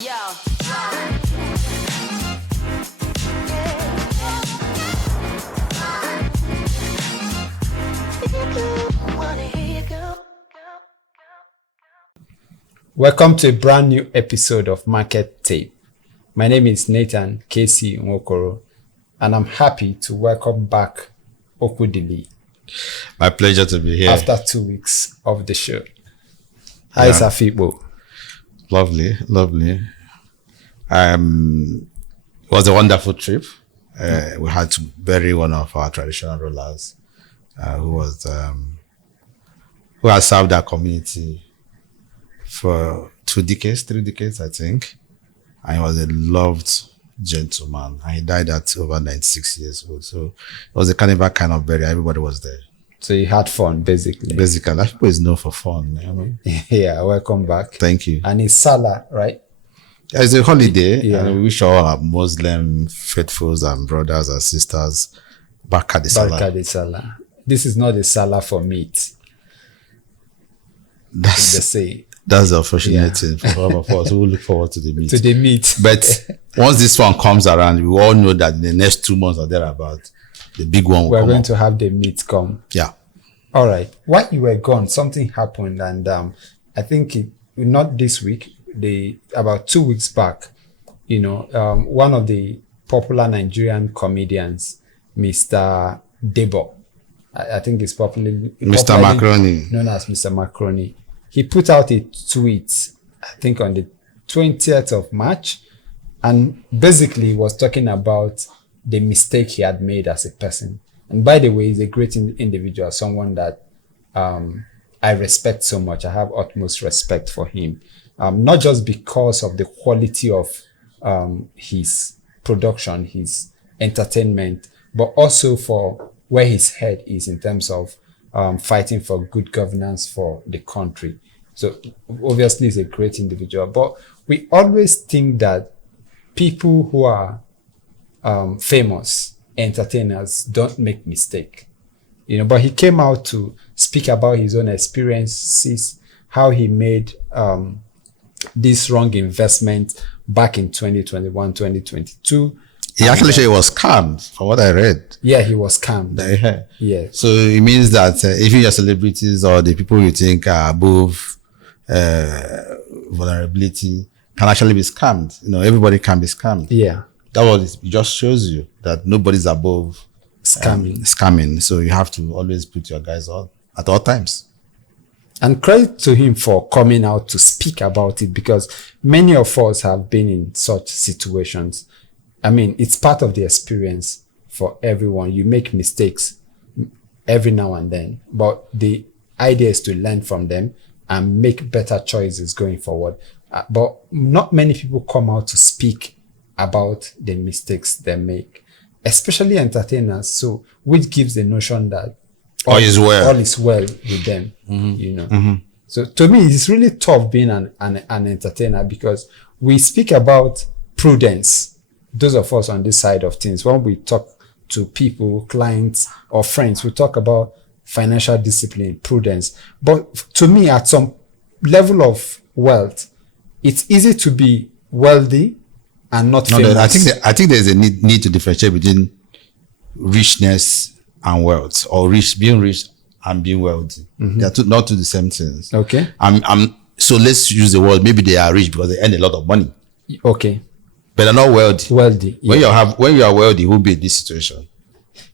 Yo. Welcome to a brand new episode of Market Tape. My name is Nathan KC Nwokoro, and I'm happy to welcome back Okudili My pleasure to be here. after 2 weeks of the show. Hi, Safibo. Lovely. It was a wonderful trip. We had to bury one of our traditional rulers who has served our community for 3 decades, I think. And he was a loved gentleman. And he died at over 96 years old. So it was a carnival kind of burial. Everybody was there. So you had fun, basically. Basically, life people is known for fun. You know? Yeah, welcome back. Thank you. And it's Salah, right? It's a holiday, Yeah. and we wish all our Muslim faithfuls and brothers and sisters back at the Salah. Barka de Salah. This is not a Salah for meat. They That's say. the unfortunate thing for all of us who look forward to the meet. To the meat. But once this one comes around, we all know that in the next 2 months or thereabout, the big one will We're come going up. to have the meat come. Yeah. All right. While you were gone, something happened, and I think not this week. About 2 weeks back, one of the popular Nigerian comedians, Mr. Debo, I think it's popularly Macaroni. known as Mr. Macaroni. He put out a tweet, I think on the 20th of March, and basically was talking about the mistake he had made as a person. And by the way, he's a great individual, someone that I respect so much. I have utmost respect for him, not just because of the quality of his production, his entertainment, but also for where his head is in terms of fighting for good governance for the country. So obviously he's a great individual, but we always think that people who are famous entertainers don't make mistake, but he came out to speak about his own experiences, how he made this wrong investment back in 2021, 2022. He actually said he was scammed, from what I read. Yeah, he was scammed. Yeah. Yeah. So it means that even your celebrities or the people you think are above vulnerability can actually be scammed. Everybody can be scammed. Yeah. That was it just shows you that nobody's above scamming. So you have to always put your guys on at all times. And credit to him for coming out to speak about it, because many of us have been in such situations. I mean, it's part of the experience for everyone. You make mistakes every now and then, but the idea is to learn from them and make better choices going forward. But not many people come out to speak about the mistakes they make, especially entertainers. So, which gives the notion that all is well with them, So to me, it's really tough being an entertainer, because we speak about prudence. Those of us on this side of things, when we talk to people, clients or friends, we talk about financial discipline, prudence. But to me, at some level of wealth, it's easy to be wealthy and not famous. I think there's a need to differentiate between richness and wealth, or being rich and being wealthy. They are not two the same things. Okay. So let's use the word. Maybe they are rich because they earn a lot of money, Okay. but they're not wealthy. Wealthy. Yeah. When you are wealthy, you will be in this situation.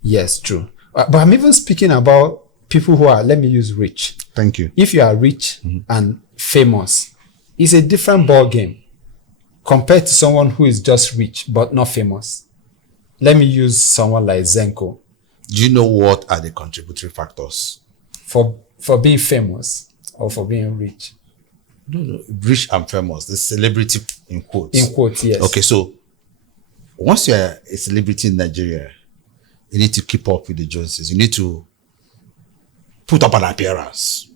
Yes, true. But I'm even speaking about people who are, let me use rich. Thank you. If you are rich and famous, it's a different ball game compared to someone who is just rich but not famous. Let me use someone like Zenko. Do you know what are the contributory factors? For being famous or for being rich? No, rich and famous. The celebrity in quotes. In quotes, yes. Okay, so once you're a celebrity in Nigeria, you need to keep up with the Joneses. You need to put up an appearance.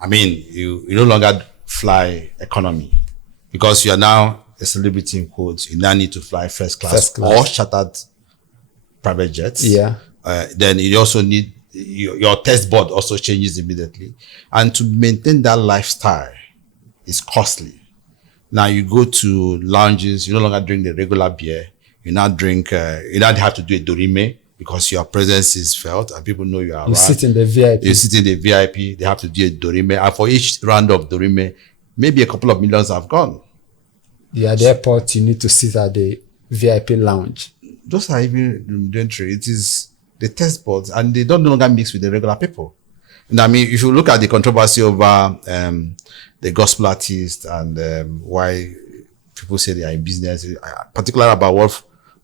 I mean, you no longer fly economy because you are now a celebrity in quotes. You now need to fly first class or chartered private jets. Yeah. Then you also need your test board also changes immediately, and to maintain that lifestyle is costly. Now you go to lounges, you no longer drink the regular beer. You now drink, you now have to do a dorime because your presence is felt and people know you are around. You sit in the VIP. You sit in the VIP, they have to do a dorime. And for each round of dorime, maybe a couple of millions have gone. Yeah, at the airport, you need to sit at the VIP lounge. Those are even rudimentary. It is the test boards and they don't no longer mix with the regular people. And I mean, if you look at the controversy over the gospel artists and why people say they are in business, particularly about what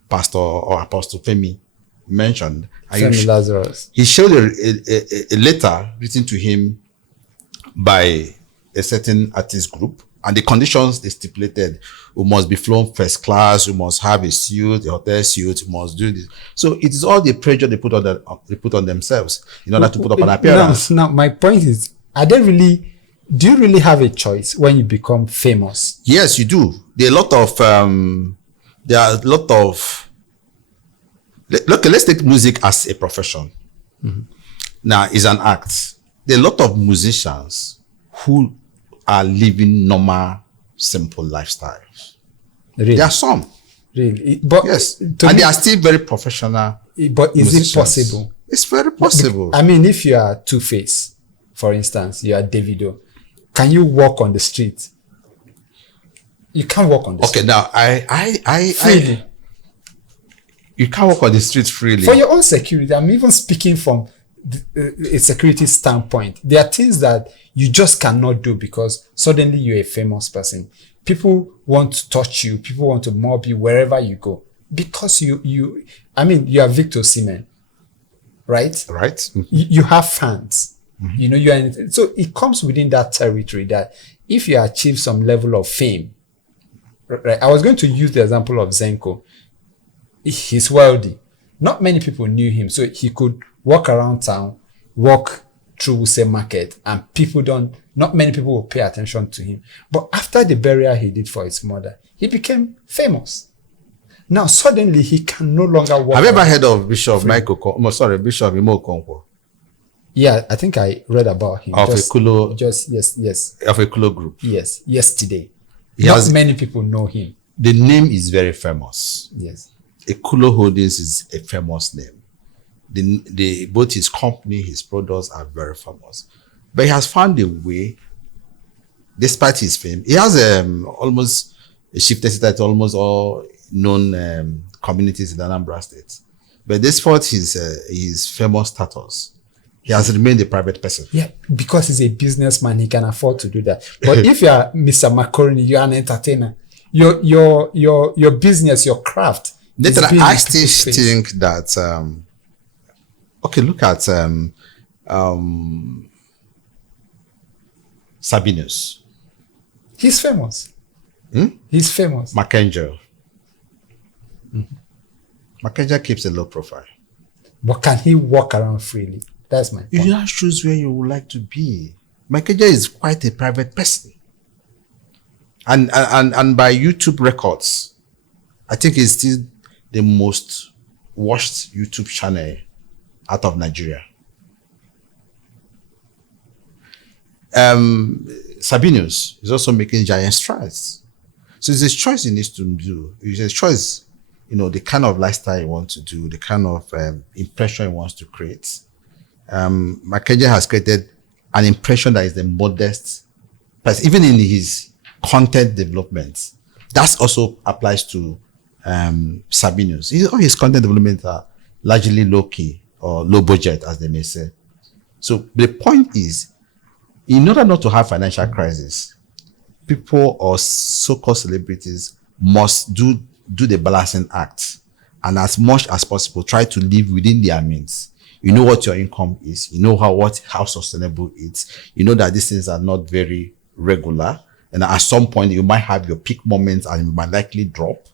Pastor or Apostle Femi mentioned. Femi Lazarus. He showed a letter written to him by a certain artist group, and the conditions they stipulated: we must be flown first class, we must have a suite, a hotel suite, we must do this. So it is all the pressure they put on themselves in order to put up an appearance. Now, my point is, do you really have a choice when you become famous? Yes, you do. There are a lot of look, let's take music as a profession. Mm-hmm. Now, it's an act. There are a lot of musicians who are living normal, simple lifestyles. Really? There are some. Really? But yes. And they are still very professional. But is musicians. it possible? It's very possible. I mean, if you are Two-Face, for instance, you are Davido, can you walk on the street? You can't walk on the street. Okay, now freely. You can't walk on the street freely. For your own security, I'm even speaking from a security standpoint. There are things that you just cannot do because suddenly you're a famous person. People want to touch you. People want to mob you wherever you go. Because you are Victor Osimhen, right? Right. Mm-hmm. You have fans. Mm-hmm. You know, you are, so it comes within that territory that if you achieve some level of fame, right? I was going to use the example of Zenko. He's wealthy. Not many people knew him, so he could walk around town, walk through Wuse Market, and not many people will pay attention to him. But after the burial he did for his mother, he became famous. Now suddenly he can no longer walk. Have you ever heard of Bishop Bishop Imo Okonkwo? Yeah, I think I read about him. Of yes. Of a Kulo group. Yes, yesterday. Not many people know him. The name is very famous. Yes. Ekulo Holdings is a famous name. Both his company, his products are very famous. But he has found a way, despite his fame, he has almost shifted to almost all known communities in Anambra State. But despite his famous status, he has remained a private person. Yeah, because he's a businessman, he can afford to do that. But if you are Mr. Macaroni, you are an entertainer. Your business, your craft. I still think that look at Sabinus. He's famous. He's famous. Mackenzie. Mackenzie keeps a low profile. But can he walk around freely? That's my point. You don't choose where you would like to be. Mackenzie is quite a private person. And by YouTube records, I think it's still the most watched YouTube channel out of Nigeria. Sabinus is also making giant strides. So it's a choice he needs to do. It's a choice, the kind of lifestyle he wants to do, the kind of impression he wants to create. Mackenzie has created an impression that is the modest person, even in his content development. That also applies to Sabinus. All his content development are largely low-key or low budget, as they may say. So the point is, in order not to have financial crisis, people or so-called celebrities must do the balancing act, and as much as possible try to live within their means. You know what your income is. You know how sustainable it is. You know that these things are not very regular, and at some point you might have your peak moments and you might likely drop.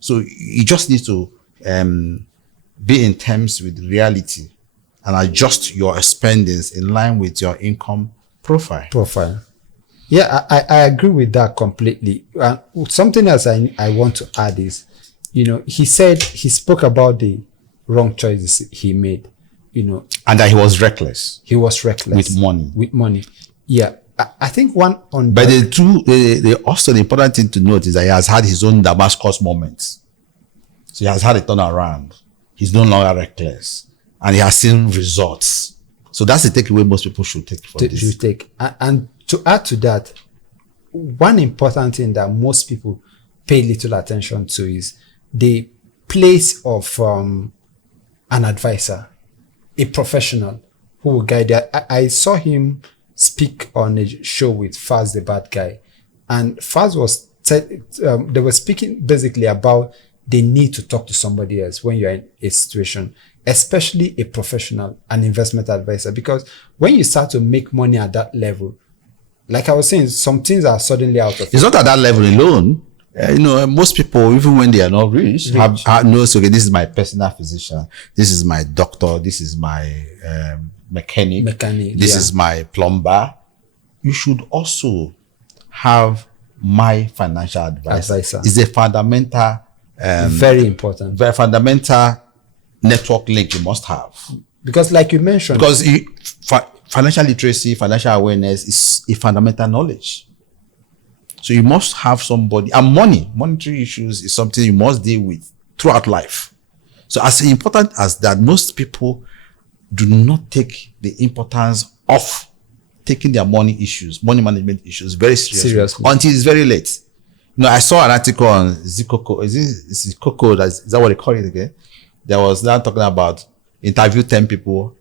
So you just need to be in terms with reality and adjust your spendings in line with your income profile. Yeah, I agree with that completely. Something else I want to add is, he spoke about the wrong choices he made, and that he was reckless. He was reckless. With money. Yeah. I think one on But the also the important thing to note is that he has had his own Damascus moments. So he has had a turnaround. He's no longer reckless, and he has seen results. So that's the takeaway most people should take from this. Should take. And to add to that, one important thing that most people pay little attention to is the place of an advisor, a professional who will guide you. I saw him speak on a show with Faz the Bad Guy, and Faz was they were speaking basically about the need to talk to somebody else when you're in a situation, especially a professional, an investment advisor, because when you start to make money at that level, like I was saying, some things are suddenly out of. It's not at that level alone. Most people, even when they are not rich, have knows, okay, this is my personal physician, this is my doctor, this is my mechanic, this is my plumber. You should also have my financial advisor. It's a fundamental, very important, very fundamental network link you must have. Because like you mentioned, because financial literacy, financial awareness is a fundamental knowledge. So you must have somebody, and monetary issues is something you must deal with throughout life. So as important as that, most people do not take the importance of taking their money management issues very seriously until it's very late. I saw an article on GTCO. Is that what they call it again? There was now talking about interview 10 people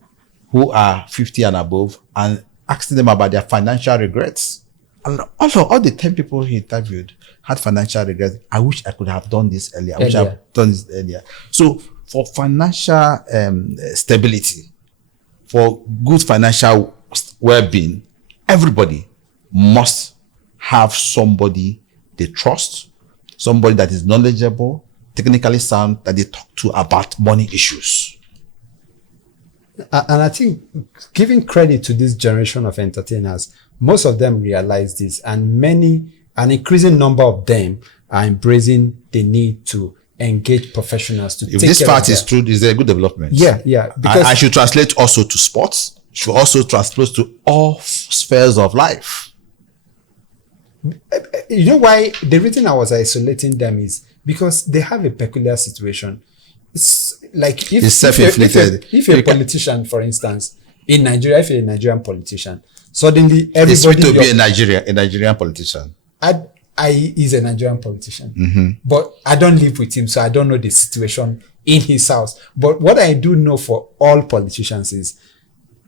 who are 50 and above and asking them about their financial regrets. And all the 10 people he interviewed had financial regrets. I wish I could have done this earlier. I wish I had done this earlier. So for financial stability, for good financial well-being, everybody must have somebody they trust, somebody that is knowledgeable, technically sound, that they talk to about money issues. And I think giving credit to this generation of entertainers, most of them realize this, and an increasing number of them are embracing the need to engage professionals to if this fact is true, is there a good development? Yeah. Because I should translate also to sports, should also translate to all spheres of life. You know why? The reason I was isolating them is because they have a peculiar situation. It's like if a politician, for instance, in Nigeria, if you're a Nigerian politician, suddenly everybody it's sweet to be a Nigerian politician. He's a Nigerian politician, but I don't live with him, so I don't know the situation in his house. But what I do know for all politicians is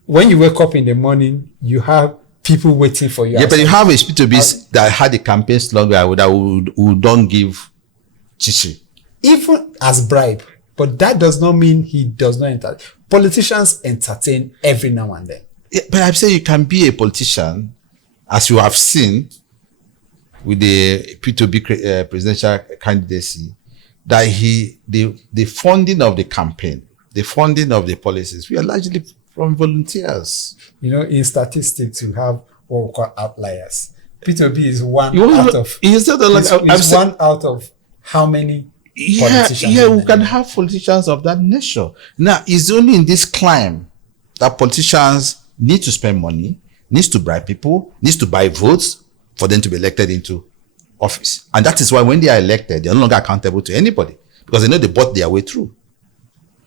when you wake up in the morning, you have people waiting for you. Yeah, but you have a P2B that had a campaign slogan that would don't give chichi. Even as bribe. But that does not mean he does not entertain. Politicians entertain every now and then. Yeah, but I'm saying you can be a politician, as you have seen with the P2B presidential candidacy, that the funding of the campaign, the funding of the policies, we are largely from volunteers. In statistics, you have what we call outliers. P2B is one out of how many politicians? Yeah, we can have politicians of that nature. Now, it's only in this climb that politicians need to spend money, needs to bribe people, needs to buy votes for them to be elected into office. And that is why when they are elected, they're no longer accountable to anybody because they know they bought their way through.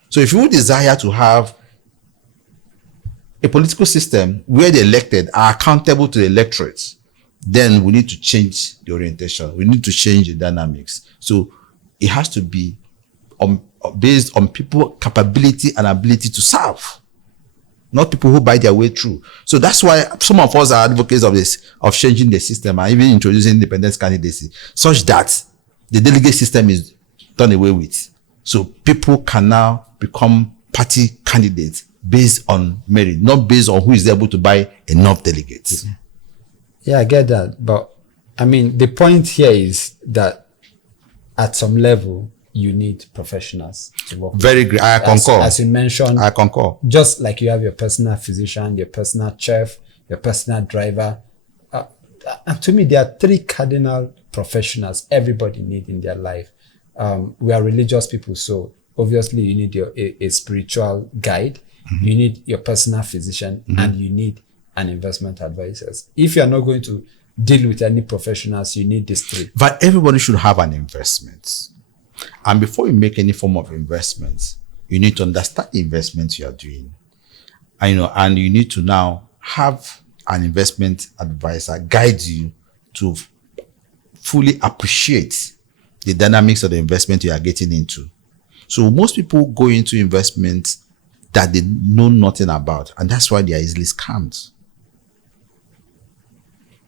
So if you desire to have a political system where the elected are accountable to the electorate, then we need to change the orientation. We need to change the dynamics. So it has to be based on people's capability and ability to serve, not people who buy their way through. So that's why some of us are advocates of this, of changing the system and even introducing independence candidacy, such that the delegate system is done away with. So people can now become party candidates based on merit, not based on who is able to buy enough delegates. Yeah, I get that. But I mean, the point here is that at some level, you need professionals to work with. Very great. I concur. As you mentioned, I concur. Just like you have your personal physician, your personal chef, your personal driver. And to me, there are three cardinal professionals everybody needs in their life. We are religious people, so obviously you need a spiritual guide. You need your personal physician, and you need and investment advisors. If you are not going to deal with any professionals, you need these three. But everybody should have an investment. And before you make any form of investment, you need to understand the investment you are doing. And you need to now have an investment advisor guide you to fully appreciate the dynamics of the investment you are getting into. So most people go into investments that they know nothing about, and that's why they are easily scammed.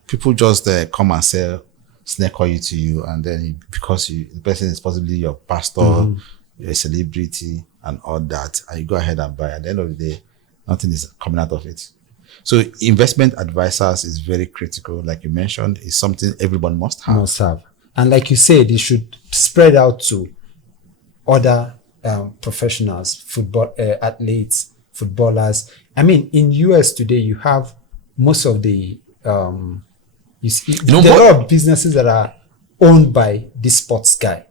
People just come and sell snake oil to you, and then because the person is possibly your pastor, you're a celebrity, and all that, and you go ahead and buy. At the end of the day, nothing is coming out of it. So investment advisors is very critical. Like you mentioned, is something everyone must have. Must have. And like you said, it should spread out to other professionals, football athletes, footballers. I mean, in US today, you have most of the there are a lot of businesses that are owned by this sports guy.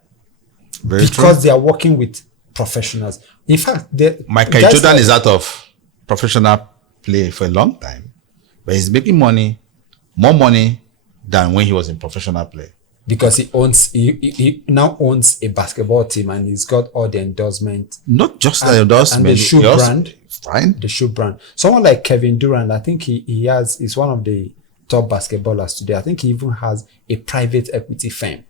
Very because true. they are working with professionals. In fact, Michael Jordan is out of professional play for a long time, but he's making money, more money than when he was in professional play. Because he now owns a basketball team, and he's got all the endorsement. Not just the endorsement, and the shoe brand. Fine. The shoe brand. Someone like Kevin Durant, I think he's one of the top basketballers today. I think he even has a private equity firm.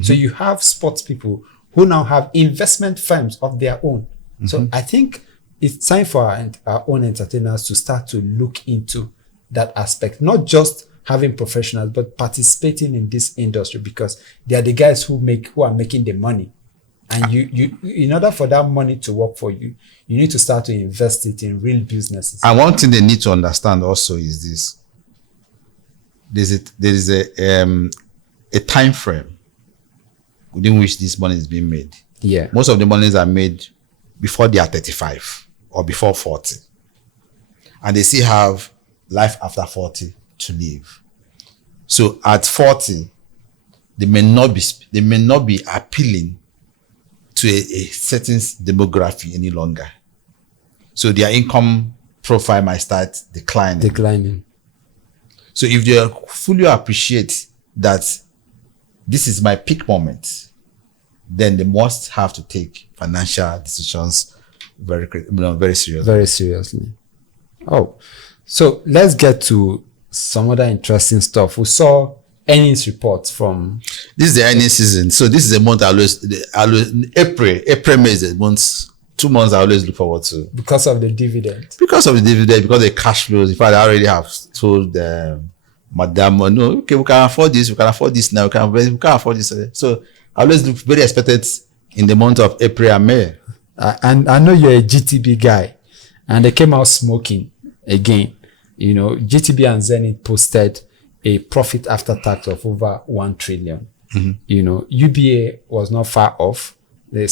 So you have sports people who now have investment firms of their own. So I think it's time for our own entertainers to start to look into that aspect, not just having professionals, but participating in this industry, because they are the guys who are making the money. And you in order for that money to work for you, you need to start to invest it in real businesses. And one thing they need to understand also is this: there is a time frame within which this money is being made. Yeah. Most of the monies are made before they are 35 or before 40. And they still have life after 40 to live. So at 40, they may not be appealing to a certain demography any longer. So their income profile might start declining. So if they fully appreciate that this is my peak moment, then they must have to take financial decisions very seriously. Very seriously. Oh, so let's get to some other interesting stuff. We saw earnings reports from. This is the earnings season. So this is a month I always April, May is the month. 2 months I always look forward to. Because of the dividend. Because of the cash flows. In fact, I already have told Madam, no, okay, we can afford this now, we can afford this. So I always look very expected in the month of April and May. And I know you're a GTB guy, and they came out smoking again. You know, GTB and Zenith posted a profit after tax of over 1 trillion. You know, UBA was not far off. The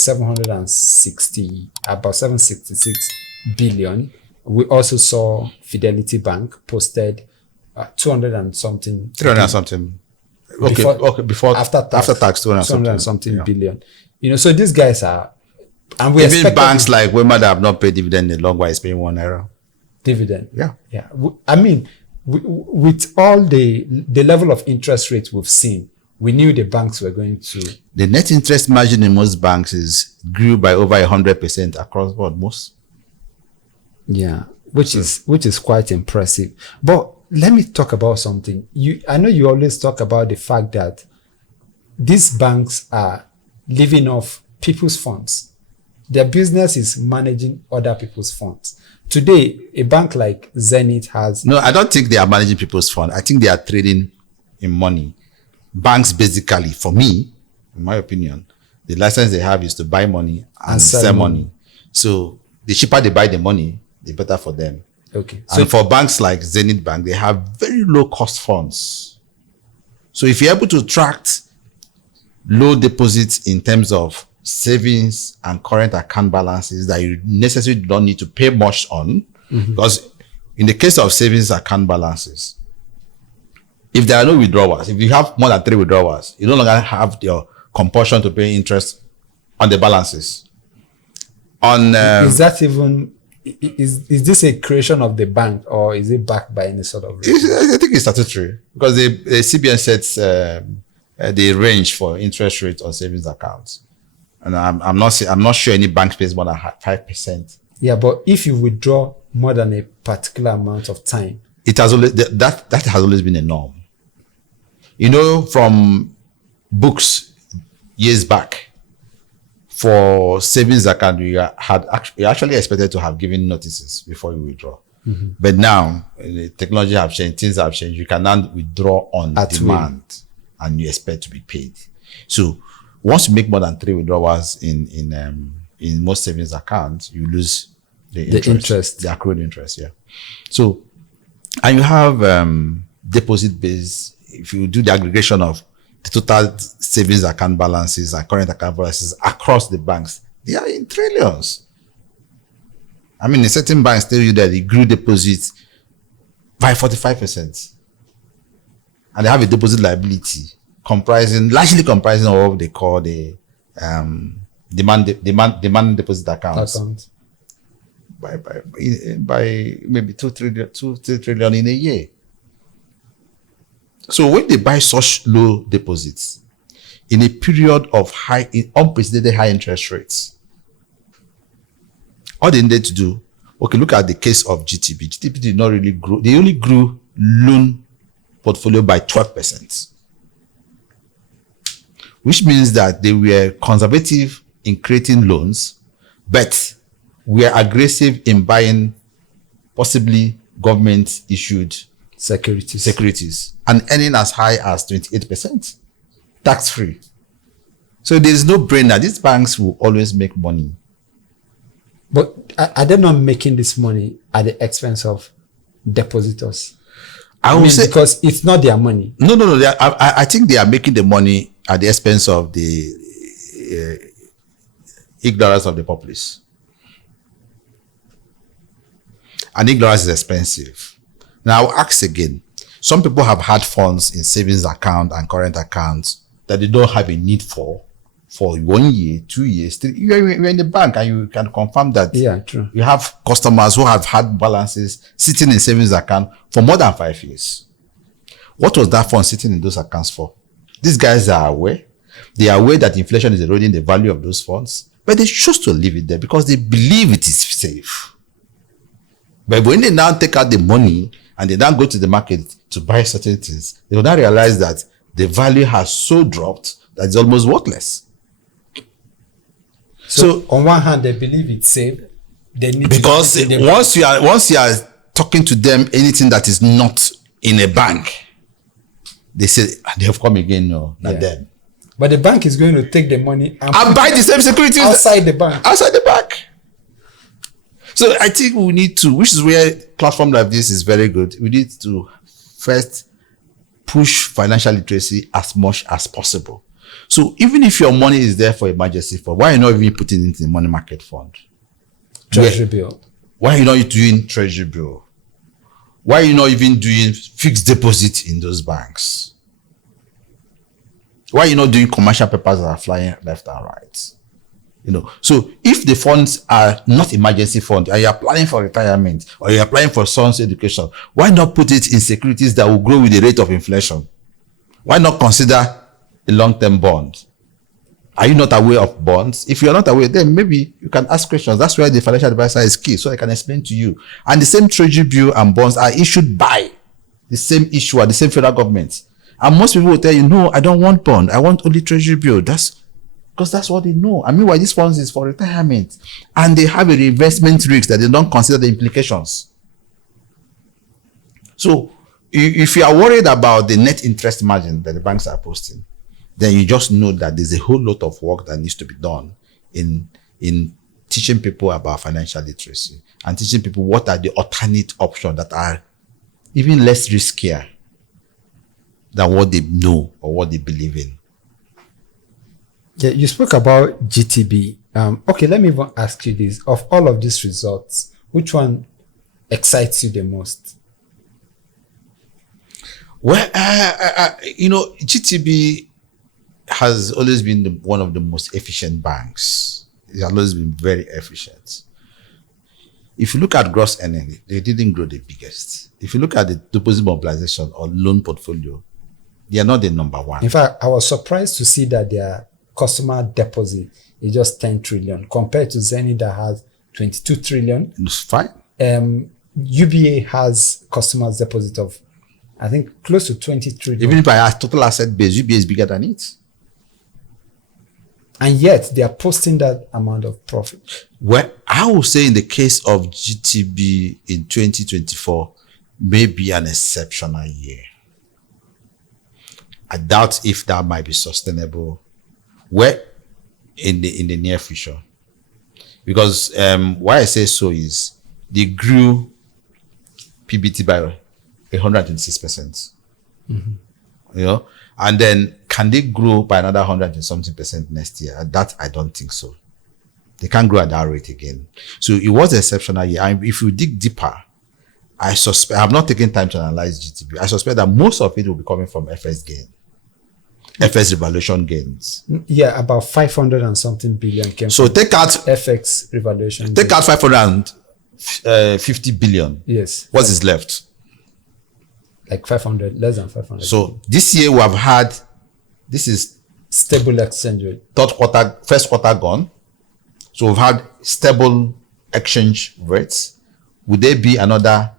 about 766 billion. We also saw Fidelity Bank posted 200 and something. 300 and something. Before after tax 200 and something billion. You know, so these guys are, and we even banks like Wema that have not paid dividend in a long while is paying €1. Dividend. Yeah. I mean, with all the level of interest rates we've seen, we knew the banks were going to. The net interest margin in most banks grew by over 100% across board. Most. Yeah, which is quite impressive. But let me talk about something. I know you always talk about the fact that these banks are living off people's funds. Their business is managing other people's funds. Today, a bank like Zenith has. No, I don't think they are managing people's funds. I think they are trading in money. Banks basically, for me, in my opinion, the license they have is to buy money and sell money. So the cheaper they buy the money, the better for them. Okay. And for banks like Zenith Bank, they have very low cost funds. So if you're able to attract low deposits in terms of savings and current account balances that you necessarily don't need to pay much on, because in the case of savings account balances, if there are no withdrawals, if you have more than 3 withdrawals, you no longer have your compulsion to pay interest on the balances. Is that even is this a creation of the bank, or is it backed by any sort of? I think it's statutory because the CBN sets the range for interest rate on savings accounts, and I'm not sure any bank pays more than 5%. Yeah, but if you withdraw more than a particular amount of time, it has always that has always been a norm. You know, from books years back, for savings account, you actually expected to have given notices before you withdraw. Mm-hmm. But now, the technology have changed, things have changed. You can now withdraw on demand, and you expect to be paid. So, once you make more than 3 withdrawals in most savings accounts, you lose the interest, the accrued interest. Yeah. So, and you have deposit base. If you do the aggregation of the total savings account balances and current account balances across the banks, they are in trillions. I mean, in certain banks tell you that they grew deposits by 45%. And they have a deposit liability largely comprising of what they call the demand deposit accounts. By maybe 2 3 trillion in a year. So when they buy such low deposits in a period of unprecedented high interest rates, all they needed to do, okay, look at the case of GTB. GTB did not really grow. They only grew loan portfolio by 12%, which means that they were conservative in creating loans, but were aggressive in buying possibly government-issued securities and earning as high as 28%, tax-free. So there's no brainer. These banks will always make money. But are they not making this money at the expense of depositors? I mean, say, because it's not their money. No. I think they are making the money at the expense of the ignorance of the populace. And ignorance is expensive. Now, I'll ask again. Some people have had funds in savings account and current accounts that they don't have a need for 1 year, 2 years, 3. You're in the bank and you can confirm that. Yeah, true. You have customers who have had balances sitting in savings account for more than 5 years. What was that fund sitting in those accounts for? These guys are aware. They are aware that inflation is eroding the value of those funds, but they choose to leave it there because they believe it is safe. But when they now take out the money and they now go to the market to buy certain things, they will now realize that the value has so dropped that it's almost worthless. So on one hand, they believe it's safe. They need because to once you are talking to them anything that is not in a bank, they say they have come again. No, not them. But the bank is going to take the money and buy the same securities outside the bank. Outside the bank. So I think we need to, which is where platform like this is very good. We need to first push financial literacy as much as possible. So even if your money is there for emergency fund, why are you not even putting it in the money market fund? Treasury bill. Why are you not doing treasury bill? Why are you not even doing fixed deposit in those banks? Why are you not doing commercial papers that are flying left and right? You know, so if the funds are not emergency fund and you are planning for retirement or you are applying for son's education, why not put it in securities that will grow with the rate of inflation? Why not consider a long-term bond? Are you not aware of bonds? If you are not aware, then maybe you can ask questions. That's why the financial advisor is key, so I can explain to you. And the same treasury bill and bonds are issued by the same issuer, the same federal government. And most people will tell you, no, I don't want bond. I want only treasury bill. Because that's what they know. I mean, why these funds is for retirement. And they have a reinvestment risk that they don't consider the implications. So, if you are worried about the net interest margin that the banks are posting, then you just know that there's a whole lot of work that needs to be done in teaching people about financial literacy and teaching people what are the alternate options that are even less riskier than what they know or what they believe in. Yeah, you spoke about GTB. Okay, let me even ask you this. Of all of these results, which one excites you the most? Well, GTB has always been one of the most efficient banks. It has always been very efficient. if you look at gross earning, they didn't grow the biggest. If you look at the deposit mobilization or loan portfolio, they are not the number one. In fact, I was surprised to see that their customer deposit is just 10 trillion compared to Zenith that has 22 trillion. It's fine. UBA has customers deposit of, I think, close to 20 trillion. Even if I ask total asset base, UBA is bigger than it. And yet they are posting that amount of profit. Well, I would say in the case of GTB in 2024, maybe an exceptional year. I doubt if that might be sustainable. Well, in the near future, because why I say so is they grew PBT by 126%. You know, and then can they grow by another 100 and something percent next year? That I don't think so. They can't grow at that rate again. So it was an exceptional year. And if you dig deeper, I suspect, I have not taken time to analyze GTB. I suspect that most of it will be coming from FS gain. FS revaluation gains. Yeah, about 500 and something billion came so from take out FX revaluation. Take out 550 billion. Yes. What is left? Like 500, less than 500. So this year we have had, this is stable exchange rate. First quarter gone. So we've had stable exchange rates. Would there be another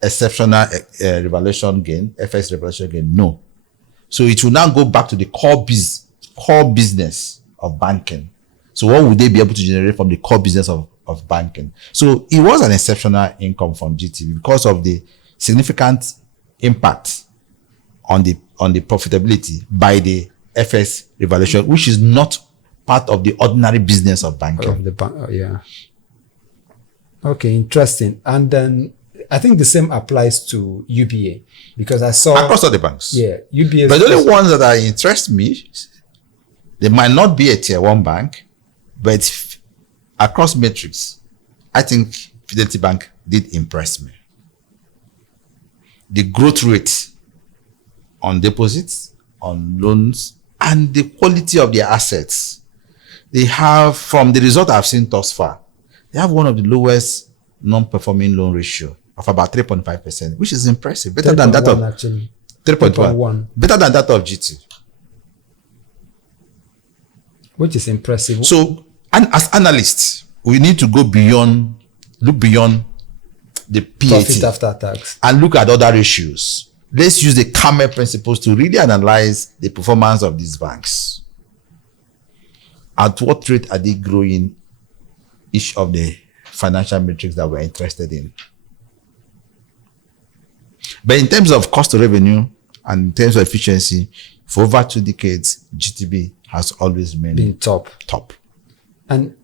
exceptional revaluation gain, FX revaluation gain? No. So it will now go back to the core business of banking. So what would they be able to generate from the core business of banking? So it was an exceptional income from GTB because of the significant impact on the profitability by the FS revaluation, which is not part of the ordinary business of banking. Of the bank, yeah. Okay, interesting. And then I think the same applies to UBA because I saw across all the banks. Yeah, UBA. But the only ones that are interest me, they might not be a tier one bank, but across metrics, I think Fidelity Bank did impress me. The growth rate on deposits, on loans, and the quality of their assets. They have, from the result I've seen thus far, they have one of the lowest non-performing loan ratio of about 3.5%, which is impressive. Better than that of 3.1. Better than that of GT. Which is impressive. So, and as analysts, we need to go beyond, look beyond the PAT profit after tax and look at other ratios. Let's use the Camel principles to really analyze the performance of these banks. At what rate are they growing each of the financial metrics that we're interested in? But in terms of cost to revenue and in terms of efficiency, for over 2 decades, GTB has always been top. And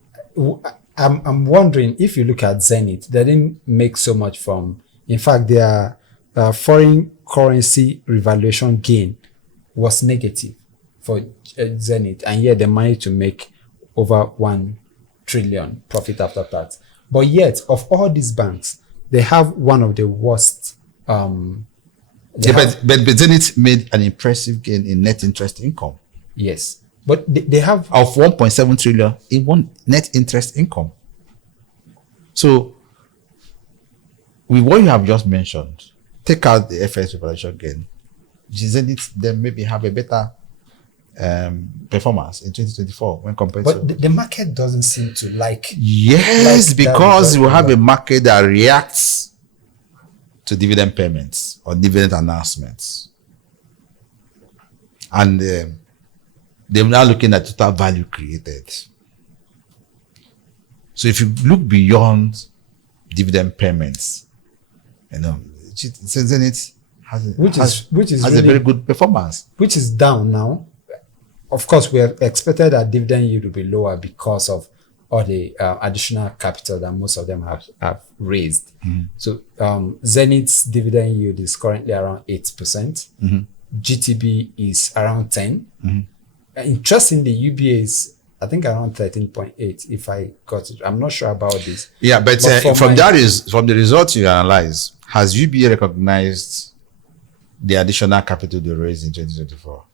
I'm wondering, if you look at Zenith, they didn't make so much from, in fact, their foreign currency revaluation gain was negative for Zenith, and yet they managed to make over 1 trillion profit after tax. But yet, of all these banks, they have one of the worst. But Zenith made an impressive gain in net interest income. Yes, but they have of 1.7 trillion in one net interest income. So, with what you have just mentioned, take out the FX revaluation gain, Zenith then maybe have a better performance in 2024 when compared to. But the market doesn't seem to like. Yes, because you have a market that reacts to dividend payments or dividend announcements, and they're now looking at total value created. So if you look beyond dividend payments, you know, Zenith has really, a very good performance, which is down now. Of course, we have expected that dividend yield will be lower because of all the additional capital that most of them have raised. So Zenith's dividend yield is currently around 8%. GTB is around 10%. Interestingly, UBA is, I think, around 13.8%, if I got it. I'm not sure about this. Yeah, but from the results you analyze, has UBA recognized the additional capital they raised in 2024?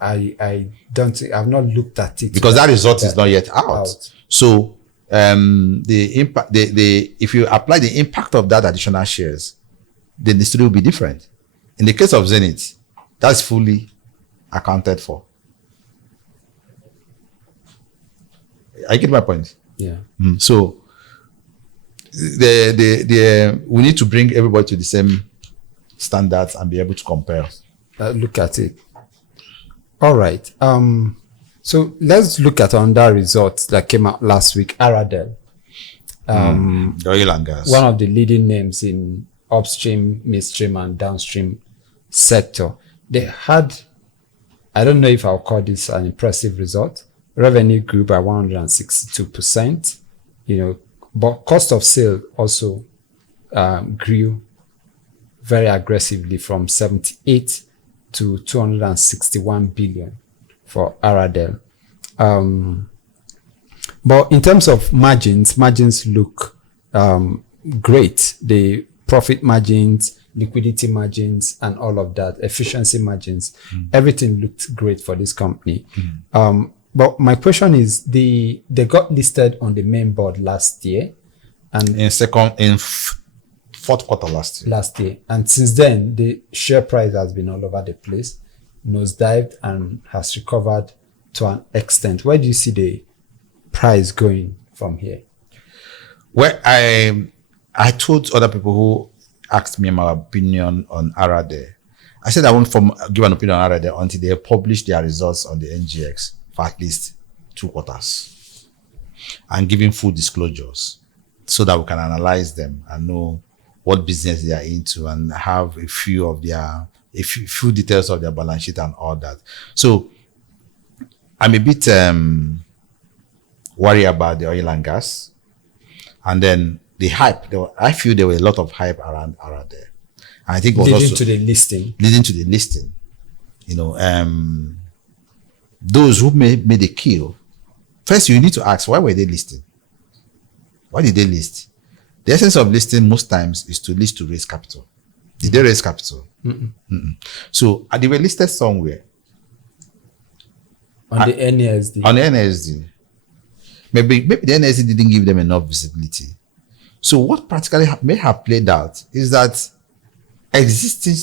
I don't think, I've not looked at it. Because that result is not yet out. So the impact, if you apply the impact of that additional shares, then the story will be different. In the case of Zenith, that's fully accounted for. I get my point. Yeah. So we need to bring everybody to the same standards and be able to compare. Look at it. All right. So let's look at another results that came out last week. Aradel, Oil and gas. one of the leading names in upstream, midstream, and downstream sector. They had, I don't know if I'll call this an impressive result. Revenue grew by 162%. But cost of sale also grew very aggressively from 78 to 261 billion for Aradel. But in terms of margins look great. The profit margins, liquidity margins, and all of that, efficiency margins, everything looked great for this company. But my question is, they got listed on the main board last year, and in fourth quarter last year. And since then, the share price has been all over the place, nosedived, and has recovered to an extent. Where do you see the price going from here? Well, I told other people who asked me my opinion on Aradel. I said I won't give an opinion on Aradel until they publish their results on the NGX for at least 2 quarters and giving full disclosures so that we can analyze them and know what business they are into and have a few details of their balance sheet and all that. So I'm a bit worried about the oil and gas, and then the hype. I feel there were a lot of hype around Aradel. I think it was leading to the listing. Those who made the kill. First, you need to ask, why were they listing? Why did they list? The essence of listing most times is to list to raise capital. Did they raise capital? So they were listed somewhere. On the NASD. On the NASD. Maybe the NASD didn't give them enough visibility. So what practically may have played out is that existing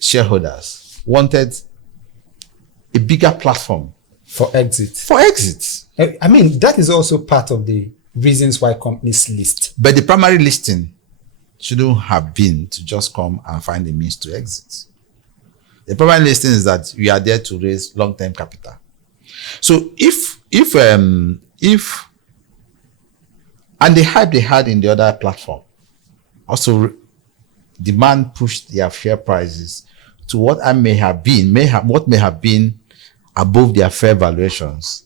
shareholders wanted a bigger platform for exit. I mean, that is also part of the reasons why companies list. But the primary listing shouldn't have been to just come and find a means to exit. The primary listing is that we are there to raise long-term capital. So if and the hype they had in the other platform also demand pushed their share prices to what may have been above their fair valuations.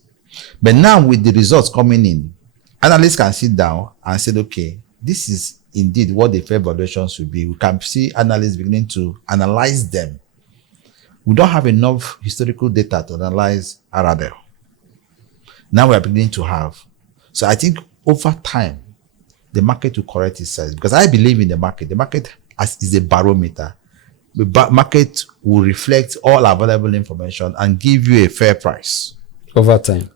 But now with the results coming in, analysts can sit down and say, okay, this is indeed what the fair valuations should be. We can see analysts beginning to analyze them. We don't have enough historical data to analyze Aradel. Now we are beginning to have. So I think over time, the market will correct itself, because I believe in the market. The market is a barometer. The market will reflect all available information and give you a fair price. Over time.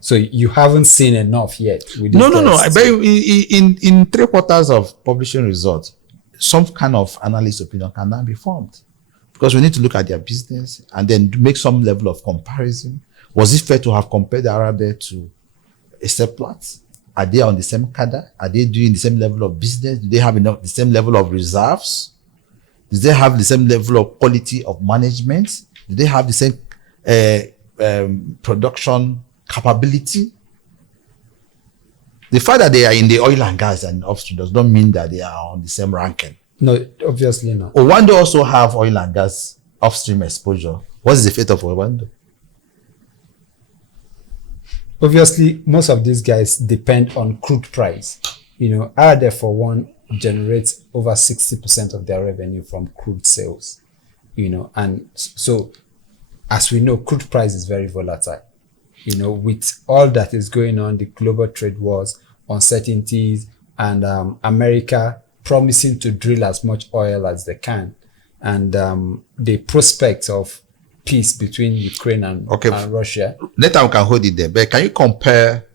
So you haven't seen enough yet? No. But in 3 quarters of publishing results, some kind of analyst opinion can now be formed. Because we need to look at their business and then make some level of comparison. Was it fair to have compared Aradel to a Seplat? Are they on the same cadre? Are they doing the same level of business? Do they have the same level of reserves? Do they have the same level of quality of management? Do they have the same production capability? The fact that they are in the oil and gas and upstream does not mean that they are on the same ranking. No, obviously not. Owando also have oil and gas upstream exposure. What is the fate of Owando? Obviously, most of these guys depend on crude price. Aradel, for one, generates over 60% of their revenue from crude sales. And so, as we know, crude price is very volatile. With all that is going on, the global trade wars, uncertainties, and America promising to drill as much oil as they can, and the prospects of peace between Ukraine and Russia. Later we can hold it there. But can you compare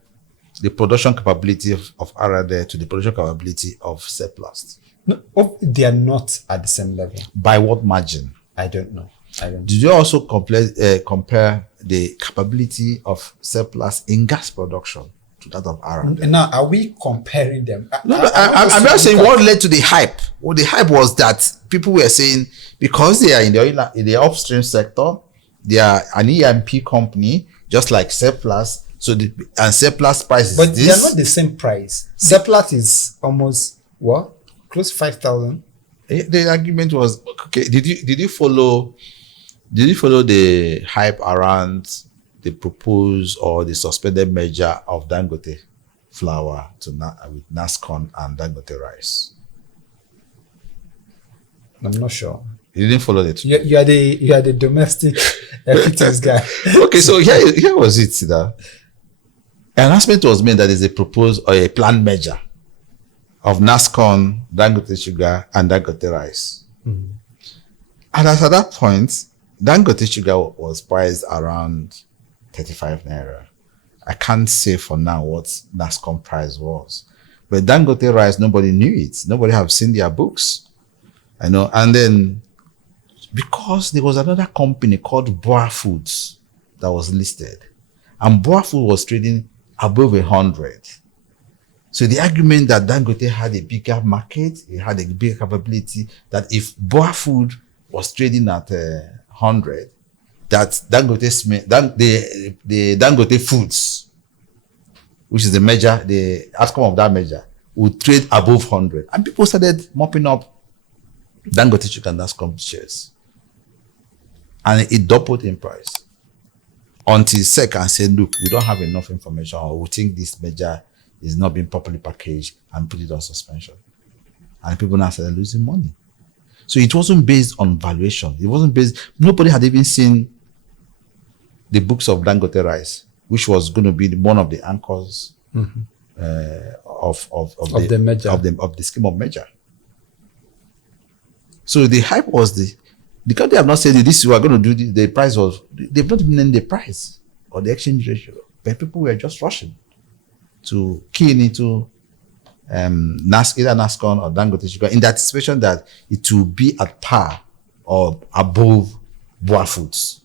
the production capability of Arade to the production capability of Surplus? No, they are not at the same level. By what margin? I don't know. Did you also compare the capability of Surplus in gas production to that of Arade? Now, are we comparing them? I'm not saying what led to the hype. Well, the hype was that people were saying because they are in the upstream sector, they are an E&P company, just like Surplus. So and Surplus price is but they are not the same price. Surplus is almost what? Close to 5,000. The argument was okay. Did you follow the hype around the proposed or the suspended merger of Dangote flour with Nascon and Dangote rice? I'm not sure. You didn't follow it. You are the domestic equities guy. Okay, so here was it. An announcement was made that there's a proposed or a planned merger of Nascon, Dangote Sugar, and Dangote Rice. Mm-hmm. And at that point, Dangote Sugar was priced around 35 naira. I can't say for now what Nascon price was. But Dangote Rice, nobody knew it. Nobody have seen their books. I know. And then, because there was another company called Boa Foods that was listed. And Boa Food was trading above 100. So the argument that Dangote had a bigger market, it had a bigger capability, that if Boa Food was trading at 100, that the Dangote Foods, which is the outcome of that measure, would trade above 100. And people started mopping up Dangote Sugar and Nascom shares. And it doubled in price. Until SEC and said, look, we don't have enough information, or we think this measure is not being properly packaged, and put it on suspension. And people now started losing money. So it wasn't based on valuation. It wasn't nobody had even seen the books of Dangote Rice, which was going to be one of the anchors of the merger, of the scheme of merger. So the hype was because they have not said this, we are going to do the price was, they've not even named the price or the exchange ratio, but people were just rushing to key into either Nascon or Dangote Sugar in the anticipation that it will be at par or above Boa Foods.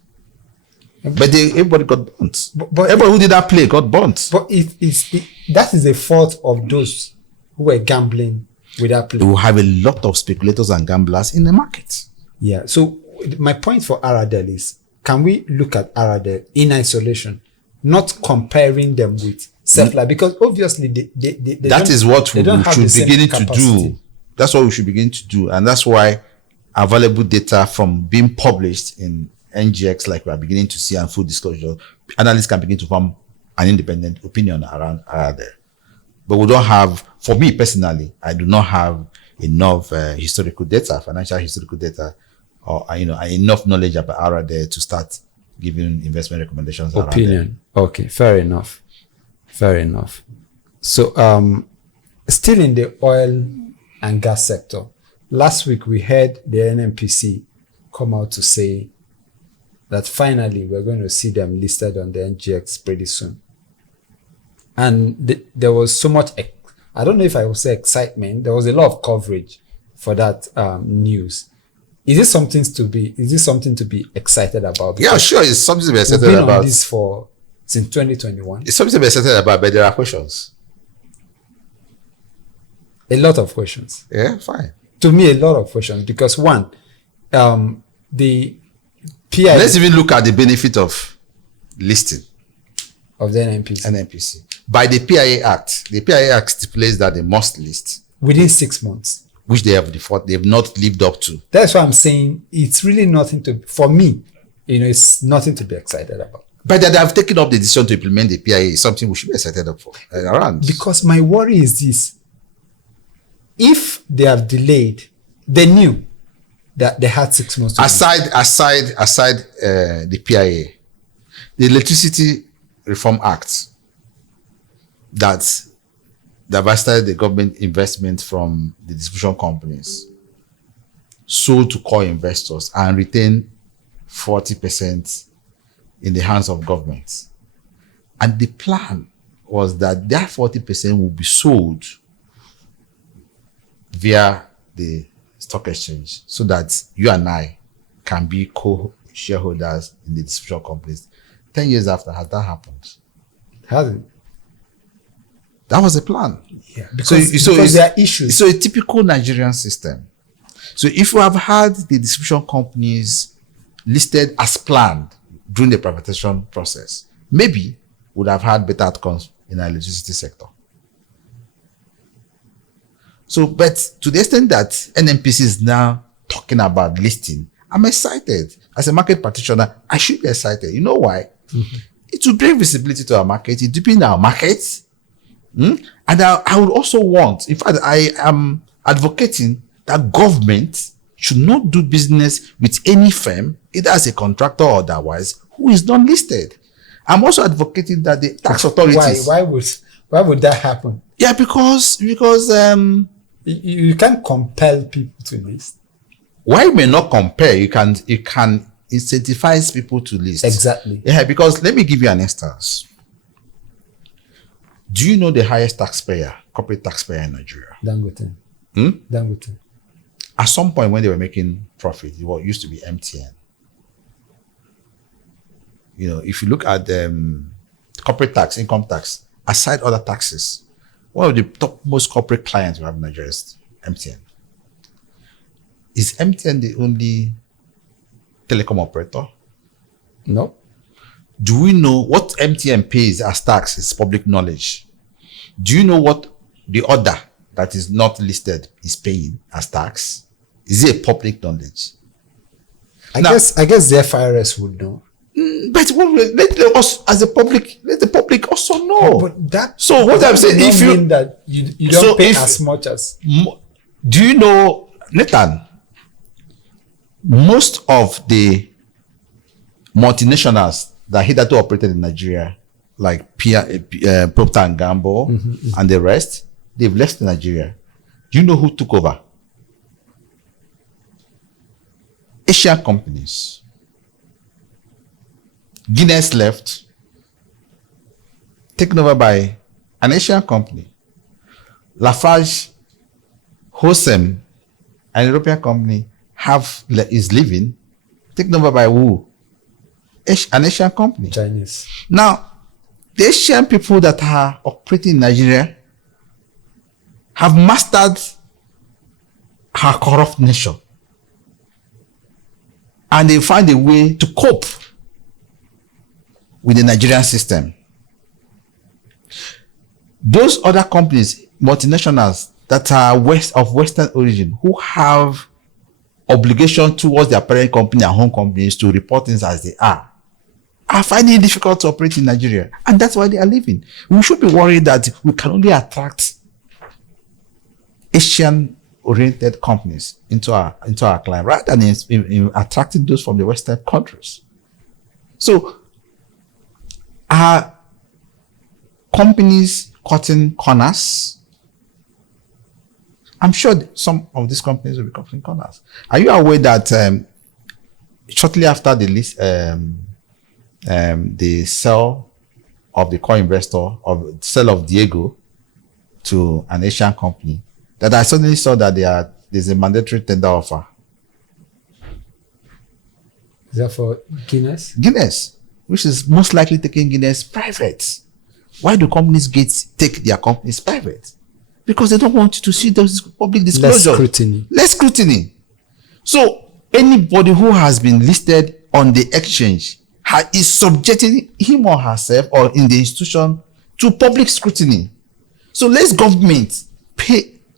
But everybody got burnt. But everybody who did that play got burnt. But that is the fault of those who were gambling with that play. We will have a lot of speculators and gamblers in the market. Yeah. So my point for Aradel is, can we look at Aradel in isolation, not comparing them with Sepla? Because obviously that is what we should begin to do. That's what we should begin to do. And that's why available data from being published in NGX, like we are beginning to see, and full disclosure, analysts can begin to form an independent opinion around Aradel. But we don't have, for me personally, I do not have enough historical data, financial historical data, or enough knowledge about Aradel to start giving investment recommendations. Opinion. Okay, fair enough. So, still in the oil and gas sector, last week we heard the NNPC come out to say that finally we're going to see them listed on the NGX pretty soon. And there was so much, I don't know if I would say excitement, there was a lot of coverage for that news. Is this something to be excited about? Yeah, sure, it's something to be excited we've been about. On this since 2021. It's something to be excited about, but there are questions. A lot of questions. Yeah, fine. To me, a lot of questions, because one, the PIA. Let's even look at the benefit of listing of the NNPC. By the PIA Act. The PIA Act stipulates that they must list within 6 months, which they've not lived up to. That's why I'm saying it's really nothing for me. It's nothing to be excited about. But that they have taken up the decision to implement the PIA is something we should be excited up for around. Because my worry is this: if they have delayed, they knew that they had 6 months to aside the PIA, the Electricity Reform Act that devastated the government investment from the distribution companies, sold to core investors and retained 40% in the hands of government. And the plan was that 40% will be sold via the stock exchange so that you and I can be co-shareholders in the distribution companies. 10 years after, has that happened? Has it? That was the plan. Yeah, because there are issues. So a typical Nigerian system. So if you have had the distribution companies listed as planned during the privatization process, maybe would have had better outcomes in our electricity sector. So, but to the extent that NNPC is now talking about listing, I'm excited. As a market practitioner, I should be excited. You know why? Mm-hmm. It will bring visibility to our market. It deepens our markets. And I would also want, in fact, I am advocating that government should not do business with any firm, either as a contractor or otherwise, who is not listed. I'm also advocating that the tax authorities. Why would that happen? Yeah, because you can't compel people to list. Why you may not compare? You can incentivize people to list. Exactly. Yeah, because let me give you an instance. Do you know the highest corporate taxpayer in Nigeria? Dangote. Dangote. At some point when they were making profit, it used to be MTN. You know, if you look at corporate tax, income tax, aside other taxes, one of the top most corporate clients we have in Nigeria is MTN. Is MTN the only telecom operator? No. Do we know what MTN pays as tax? Is public knowledge. Do you know what the other that is not listed is paying as tax? Is it a public knowledge? I guess the FIRS would know. But let us, as a public, let the public also know. But that. So what I'm saying, if you mean that you don't pay as much as. Do you know, Nathan? Most of the multinationals that hitherto operated in Nigeria, like Procter and Gamble and the rest, they've left Nigeria. Do you know who took over? Asian companies. Guinness left, taken over by an Asian company. Lafarge, Hosem, an European company, is leaving, taken over by who? An Asian company. Chinese. Now, the Asian people that are operating in Nigeria have mastered our corrupt nation. And they find a way to cope with the Nigerian system. Those other companies, multinationals that are of Western origin, who have obligation towards their parent company and home companies to report things as they are finding it difficult to operate in Nigeria. And that's why they are leaving. We should be worried that we can only attract Asian-oriented companies into our client, rather than in attracting those from the Western countries. So, are companies cutting corners? I'm sure some of these companies will be cutting corners. Are you aware that shortly after the list, the sale of the core investor, of sale of Diego to an Asian company, that I suddenly saw that there's a mandatory tender offer? Is that for Guinness? Guinness, which is most likely taking Guinness private. Why do companies take their companies private? Because they don't want you to see those public disclosure. Less scrutiny. So anybody who has been listed on the exchange is subjecting him or herself or in the institution to public scrutiny. So let's government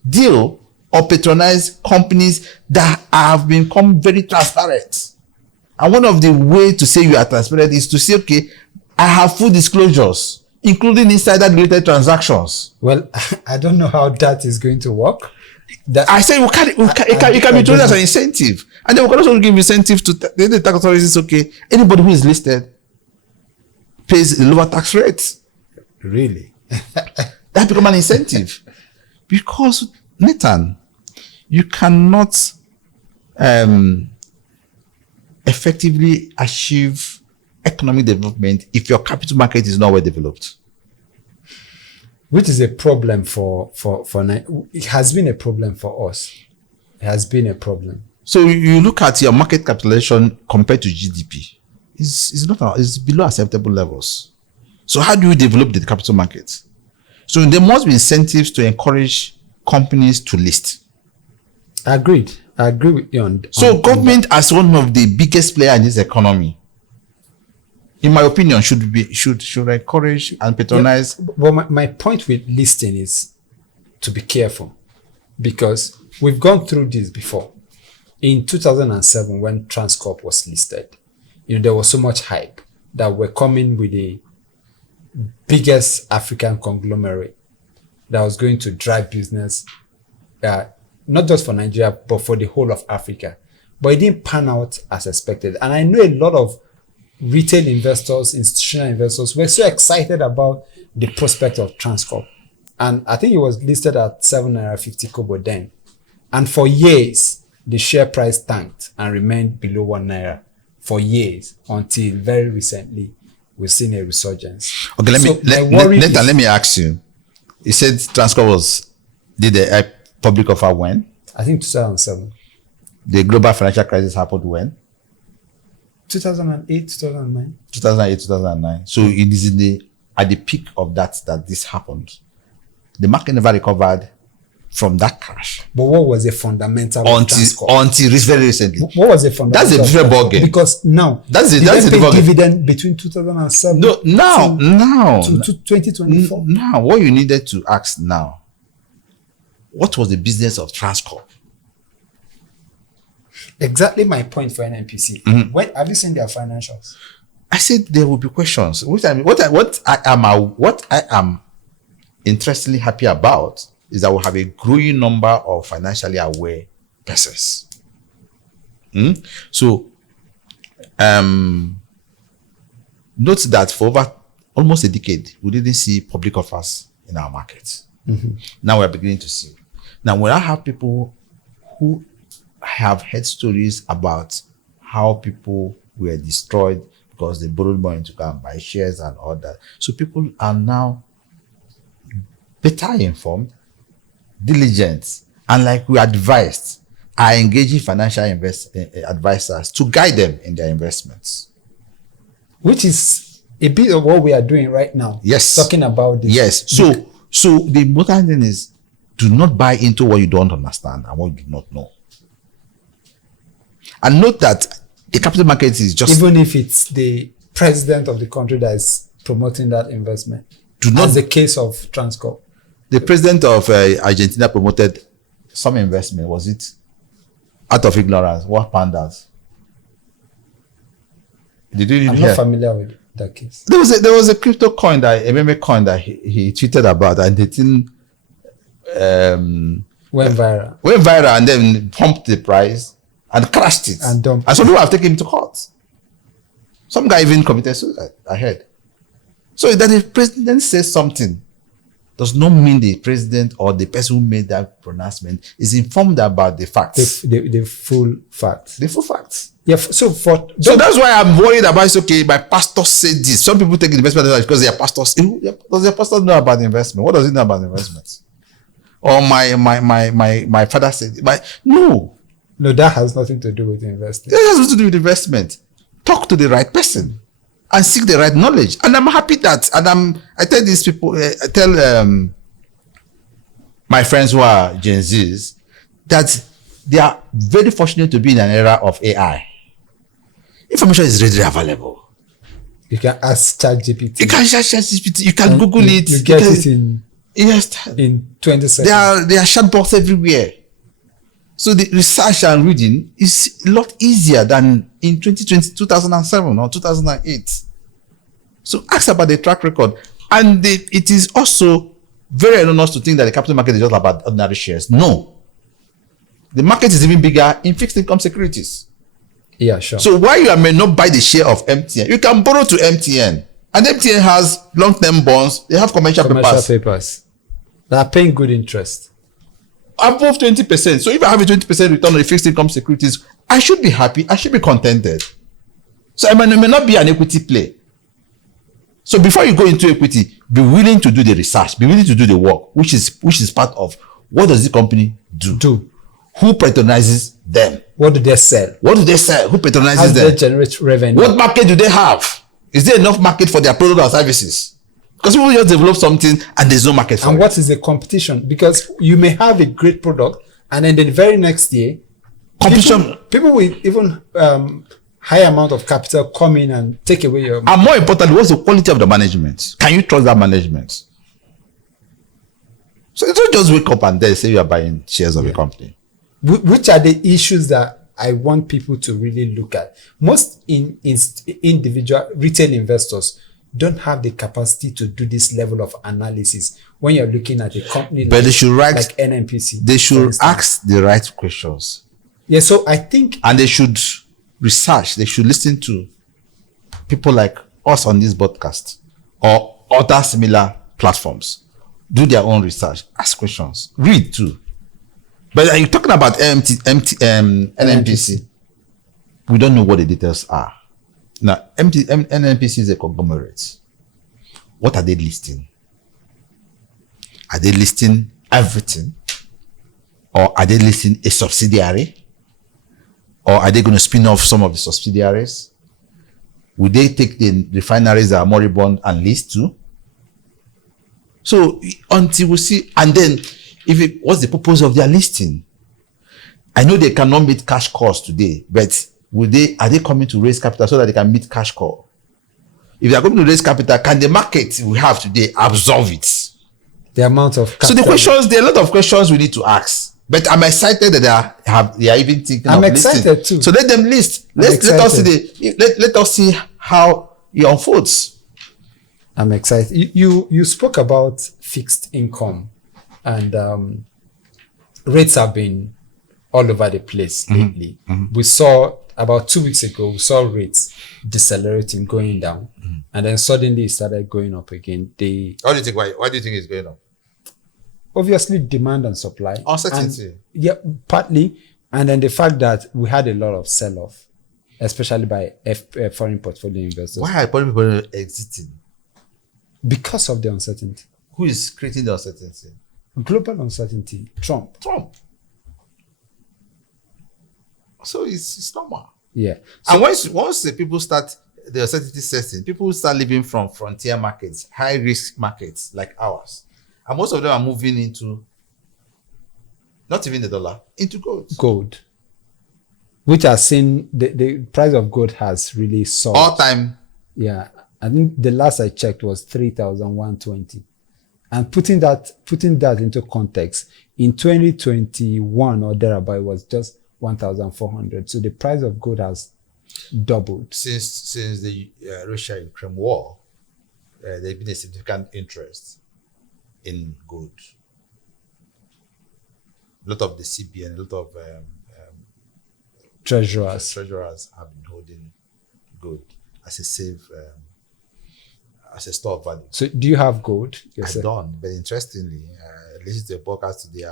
deal or patronize companies that have become very transparent. And one of the ways to say you are transparent is to say, okay, I have full disclosures, including insider-related transactions. Well, I don't know how that is going to work. I say it can be treated as an incentive. And then we can also give incentive to the tax authorities. Okay, anybody who is listed pays a lower tax rate. Really? That becomes an incentive. Because, Nathan, you cannot effectively achieve economic development if your capital market is not well developed? Which is a problem it has been a problem for us. It has been a problem. So you look at your market capitalization compared to GDP, it's below acceptable levels. So how do you develop the capital market? So there must be incentives to encourage companies to list. Agreed. I agree with you on. So government, as one of the biggest players in this economy, in my opinion, should encourage and patronize. Yeah, well, my point with listing is to be careful, because we've gone through this before. In 2007, when Transcorp was listed, there was so much hype that we're coming with the biggest African conglomerate that was going to drive business, not just for Nigeria, but for the whole of Africa. But it didn't pan out as expected. And I know a lot of retail investors, institutional investors were so excited about the prospect of Transcorp. And I think it was listed at 7.50 kobo then. And for years, the share price tanked and remained below 1 naira for years, until very recently we've seen a resurgence. Okay, let me ask you. You said Transcorp did the public offer when? I think 2007. The global financial crisis happened when? 2008, 2009. 2008, 2009. So it is at the peak of that this happened. The market never recovered from that crash. But what was the fundamental until very recently? What was the fundamental? That's a different ballgame. Because now that's a dividend between 2007 to 2024. Now, what you needed to ask now, what was the business of Transcorp? Exactly my point for NNPC. Mm-hmm. When have you seen their financials? I said there will be questions. What I am interestingly happy about is that we have a growing number of financially aware persons. So, note that for over almost a decade, we didn't see public offers in our markets. Mm-hmm. Now we're beginning to see. Now, when I have people who have heard stories about how people were destroyed because they borrowed money to go and buy shares and all that. So people are now better informed, diligent, and like we advised, are engaging financial advisors to guide them in their investments. Which is a bit of what we are doing right now. Yes. Talking about this. Yes. So the important thing is, do not buy into what you don't understand and what you do not know. And note that the capital market is just... Even if it's the president of the country that is promoting that investment. As the case of Transcorp. The president of Argentina promoted some investment. Was it out of ignorance? What pandas? Did you I'm not familiar with that case. There was a crypto coin, a meme coin that he tweeted about, and the thing went viral. Went viral and then pumped the price and crashed it. And some people have taken him to court. Some guy even committed suicide, I heard. So that the president says something does not mean the president or the person who made that pronouncement is informed about the facts. The full facts. The full facts. Yeah. So that's why I'm worried about. It's okay. My pastor said this. Some people take the investment because their pastors. Does their pastor know about the investment? What does he know about the investment? Or my father said. No, that has nothing to do with investing. That has nothing to do with investment. Talk to the right person and seek the right knowledge. And I'm happy that, I tell these people, I tell my friends who are Gen Zs that they are very fortunate to be in an era of AI. Information is readily available. You can ask ChatGPT. You can ask ChatGPT. You can Google it. You get it in 20 seconds. There are chatbots everywhere. So the research and reading is a lot easier than in 2007 or 2008. So ask about the track record. And it is also very erroneous to think that the capital market is just about ordinary shares. No. The market is even bigger in fixed income securities. Yeah, sure. So while you may not buy the share of MTN, you can borrow to MTN. And MTN has long-term bonds. They have commercial papers. They are paying good interest. Above 20%. So if I have a 20% return on the fixed income securities, I should be happy. I should be contented. So I may not be an equity play. So before you go into equity, be willing to do the research, be willing to do the work, which is part of what does the company do? Who patronizes them? What do they sell? Who patronizes How do them? they generate revenue? What market do they have? Is there enough market for their product or services? Because people just develop something and there's no market for it. And what is the competition? Because you may have a great product and then the very next year, competition. People with even high amount of capital come in and take away your... And more importantly, what's the quality of the management? Can you trust that management? So you don't just wake up and then say you are buying shares of a company. Which are the issues that I want people to really look at? Most individual retail investors don't have the capacity to do this level of analysis when you're looking at a company but they should write, like NNPC. They should ask the right questions. Yeah, so I think... And they should research. They should listen to people like us on this podcast or other similar platforms. Do their own research. Ask questions. Read too. But are you talking about NNPC? We don't know what the details are. Now, NNPC is a conglomerate. What are they listing? Are they listing everything? Or are they listing a subsidiary? Or are they going to spin off some of the subsidiaries? Would they take the refineries that are moribund and list too? So until we see, and then what's the purpose of their listing? I know they cannot meet cash calls today, but are they coming to raise capital so that they can meet cash call? If they are going to raise capital, can the market we have today absorb it? The amount of capital. So there are a lot of questions we need to ask. But I'm excited that they are even thinking I'm of excited listing. too. So let them list. Let us see how it unfolds. I'm excited. You spoke about fixed income, and rates have been all over the place lately. We saw about 2 weeks ago, we saw rates decelerating, going down, and then suddenly it started going up again. What do you think? Why do you think it's going up? Obviously, demand and supply. Uncertainty. Yeah, partly, and then the fact that we had a lot of sell-off, especially by foreign portfolio investors. Why are foreign people exiting? Because of the uncertainty. Who is creating the uncertainty? Global uncertainty. Trump. So it's normal. Yeah. So, and once the people start, the uncertainty sets in, people start living from frontier markets, high risk markets like ours. And most of them are moving into, not even the dollar, into gold. Gold. Which has seen, the price of gold has really soared. All time. Yeah. I think the last I checked was 3,120. And putting that into context, in 2021 or thereabout, it was just 1,400. So the price of gold has doubled. Since the Russia-Ukraine war, there's been a significant interest in gold. A lot of the CBN, a lot of treasurers have been holding gold as a safe, as a store of value. So do you have gold yourself? I don't, but interestingly, listening to the podcast today,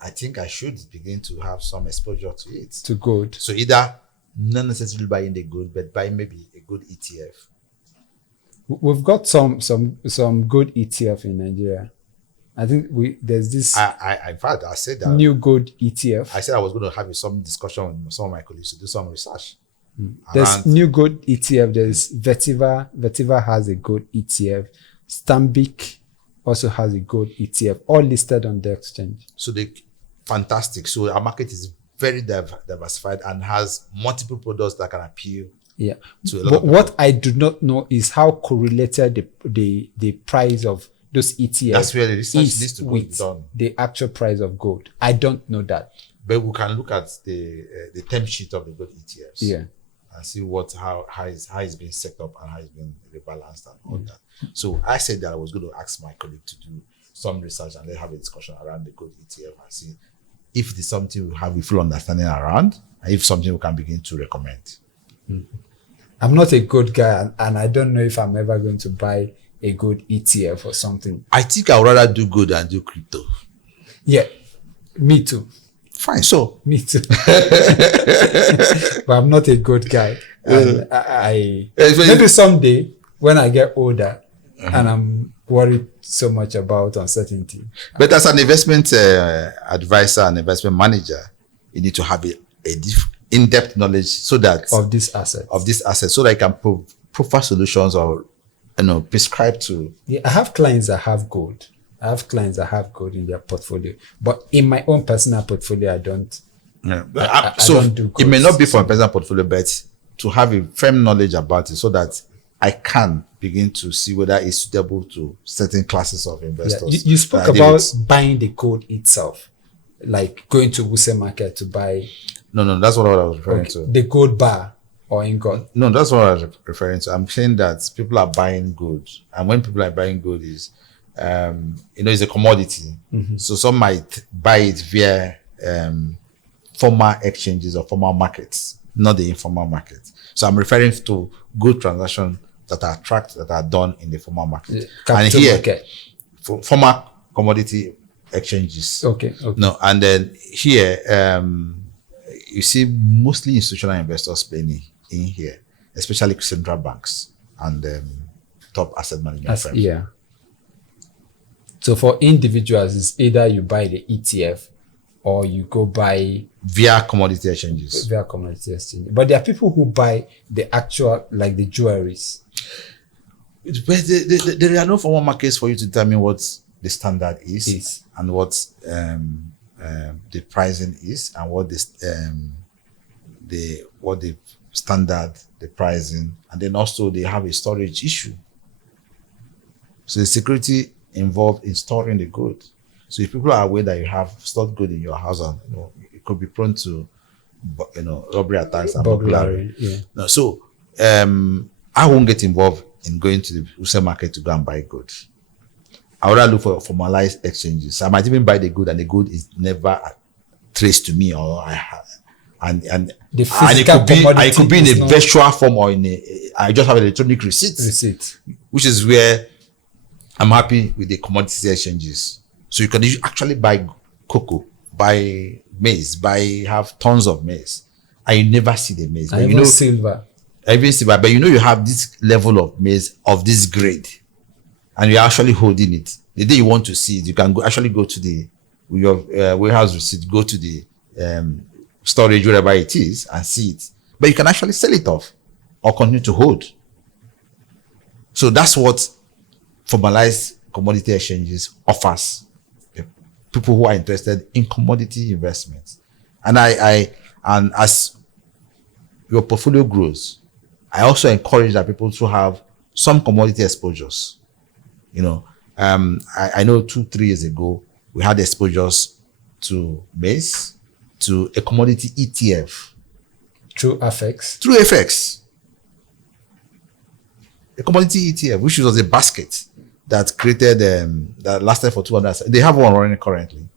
I think I should begin to have some exposure to it. To gold. So either not necessarily buying the gold, but buying maybe a good ETF. We've got some good ETF in Nigeria. I think there's this. In fact, I said that new gold ETF. I said I was going to have some discussion with some of my colleagues to do some research. There's new gold ETF. There's Vetiva. Vetiva has a gold ETF. Stanbic also has a gold ETF, all listed on the exchange. So fantastic. So our market is very diversified and has multiple products that can appeal. Yeah. But what I do not know is how correlated the price of those ETFs That's where the research needs to be done. The actual price of gold. I don't know that. But we can look at the term sheet of the gold ETFs. Yeah. And see how it's being set up and how it's been rebalanced and all that. So I said that I was going to ask my colleague to do some research and then have a discussion around the gold ETF and see if it is something we have a full understanding around and if something we can begin to recommend. I'm not a gold guy and I don't know if I'm ever going to buy a gold ETF or something. I think I would rather do gold than do crypto. Yeah, me too. Fine. So Me too. But I'm not a good guy. And maybe someday when I get older and I'm worried so much about uncertainty. But as an investment advisor and investment manager, you need to have a in-depth knowledge so that of this asset, so that you can provide solutions or prescribe to. Yeah, I have clients that have gold. I have clients that have gold in their portfolio, but in my own personal portfolio, I don't. Yeah. I don't do gold. It may not be for a personal portfolio, but to have a firm knowledge about it so that I can begin to see whether it's suitable to certain classes of investors. Yeah. You spoke about buying the gold itself, like going to Wuse market to buy. No, that's what I was referring to. The gold bar or ingot. No, that's what I was referring to. I'm saying that people are buying gold, and when people are buying gold is, it's a commodity. Mm-hmm. So some might buy it via formal exchanges or formal markets, not the informal market. So I'm referring to good transactions that are done in the formal market. And here, market. Formal commodity exchanges. Okay. No, and then here, you see mostly institutional investors playing in here, especially central banks and top asset management firms. Yeah. So for individuals, it's either you buy the ETF or you go buy via commodity exchanges. But there are people who buy the actual, like the jewelries. But there are no formal markets for you to determine what the standard is. And what the pricing is, and what the standard, the pricing, and then also they have a storage issue. So the security involved in storing the good. So if people are aware that you have stored good in your house, and it could be prone to robbery attacks and burglary. Yeah. No, so I won't get involved in going to the wholesale market to go and buy goods. I would rather look for formalized exchanges. I might even buy the good, and the good is never traced to me, or it could be in a virtual form, or I just have an electronic receipt, which is where I'm happy with the commodity exchanges. So you can actually buy cocoa, buy maize, have tons of maize, and you never see the maize. But silver. Even silver, but you have this level of maize of this grade, and you're actually holding it. The day you want to see it, you can go to your warehouse receipt, go to the storage, wherever it is, and see it. But you can actually sell it off or continue to hold. So that's what formalized commodity exchanges offers people who are interested in commodity investments. And and as your portfolio grows, I also encourage that people to have some commodity exposures. I know 2-3 years ago, we had exposures to maize, to a commodity ETF. Through FX? Through FX. A commodity ETF, which was a basket that created, that lasted for 200, they have one running currently,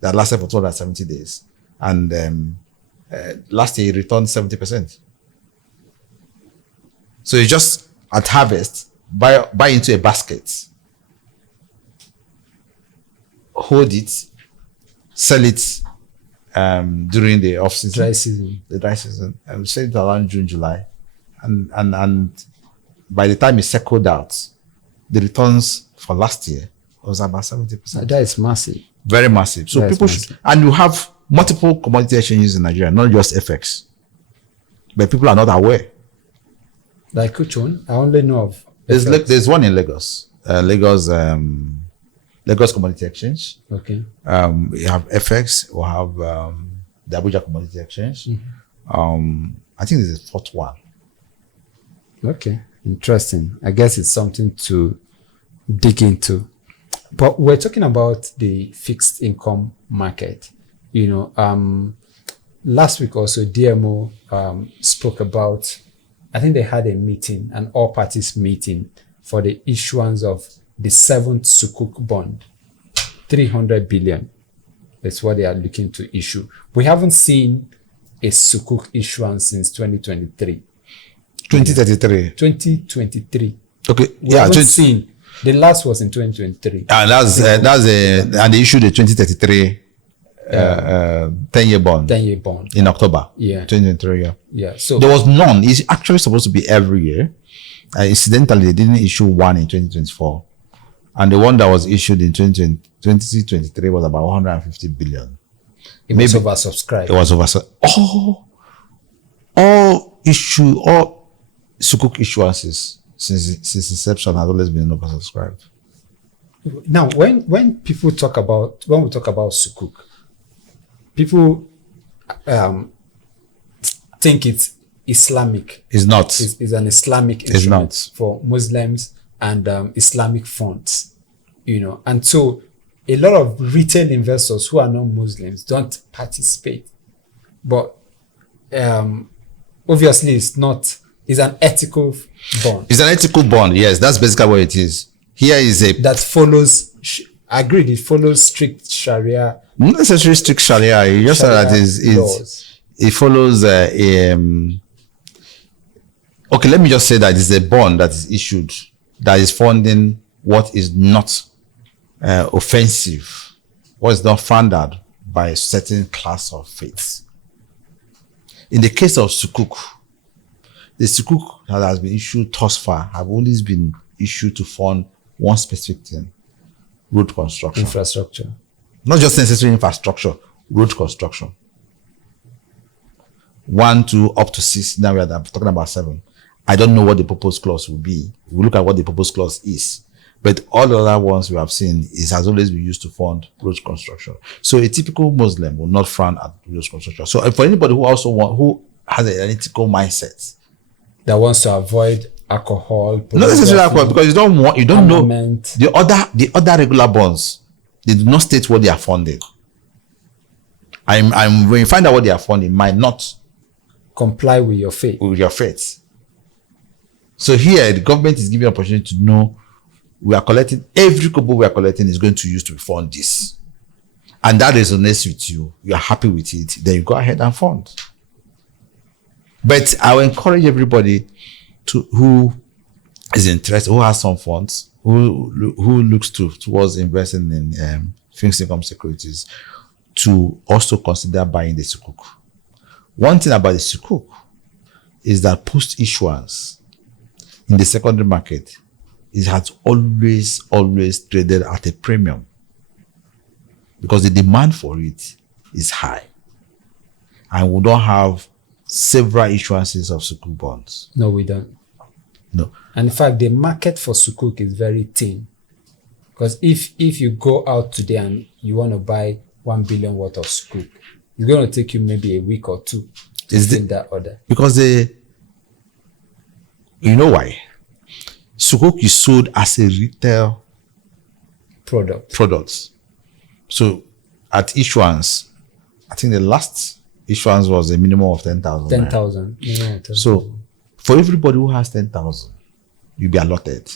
that lasted for 270 days. And last year, it returned 70%. So you just, at harvest, buy into a basket, hold it, sell it during the off season, the dry season, and sell it around June, July, and by the time it settled out, the returns for last year was about 70%. That is massive, very massive. So people should, and you have multiple commodity exchanges in Nigeria, not just FX, but people are not aware. Like which one? I only know of. There's one in Lagos. Lagos Commodity Exchange. Okay. We have FX. We have the Abuja Commodity Exchange. Mm-hmm. I think there's a fourth one. Okay, interesting. I guess it's something to dig into. But we're talking about the fixed income market. Last week also DMO spoke about. I think they had a meeting, an all parties meeting, for the issuance of the 7th Sukuk bond. 300 billion is what they are looking to issue. We haven't seen a Sukuk issuance since 2023. 2023. Okay. We haven't seen. The last was in 2023. And and they issued the 2033 10-year bond. 10-year bond. In October. Yeah. 2023, yeah. Yeah. So there was none. It's actually supposed to be every year. Incidentally, they didn't issue one in 2024. And the one that was issued in 2023 was about 150 billion. It was oversubscribed. It was oversubscribed. All Sukuk issuances since inception has always been oversubscribed. Now, when we talk about Sukuk, people think it's Islamic. It's not. It's an Islamic instrument for Muslims and Islamic funds, and so a lot of retail investors who are not Muslims don't participate. But obviously, it's an ethical bond. It's an ethical bond. Yes, that's basically what it is. Here is that follows. I agree. It follows strict Sharia. Not necessarily strict Sharia. You just said that it follows okay, let me just say that it's a bond that is issued that is funding what is not offensive, what is not funded by a certain class of faiths. In the case of Sukuk, the Sukuk that has been issued thus far have always been issued to fund one specific thing: road construction. Infrastructure. Not just necessarily infrastructure, road construction. 1, 2, up to 6. Now we are talking about 7. I don't know what the purpose clause will be. We look at what the purpose clause is. But all the other ones we have seen has always been used to fund road construction. So a typical Muslim will not frown at road construction. So for anybody who has an ethical mindset that wants to avoid alcohol, not necessarily alcohol, because you don't know the other regular bonds, they do not state what they are funded. When you find out what they are funding, might not comply with your faith. So here, the government is giving an opportunity to know we are collecting, every kobo we are collecting is going to use to fund this. And that resonates with you. You are happy with it. Then you go ahead and fund. But I will encourage everybody who is interested, who has some funds, who looks towards investing in fixed income securities, to also consider buying the Sukuk. One thing about the Sukuk is that post-issuance in the secondary market, it has always traded at a premium because the demand for it is high. And we don't have several issuances of Sukuk bonds. No, we don't. No. And in fact, the market for Sukuk is very thin. Because if you go out today and you want to buy 1 billion worth of Sukuk, it's going to take you maybe a week or two to fill that order. Because you know why? Sukuk is sold as a retail product. So at issuance, I think the last issuance was a minimum of 10,000. 10,000. Yeah, so for everybody who has 10,000, you'll be allotted.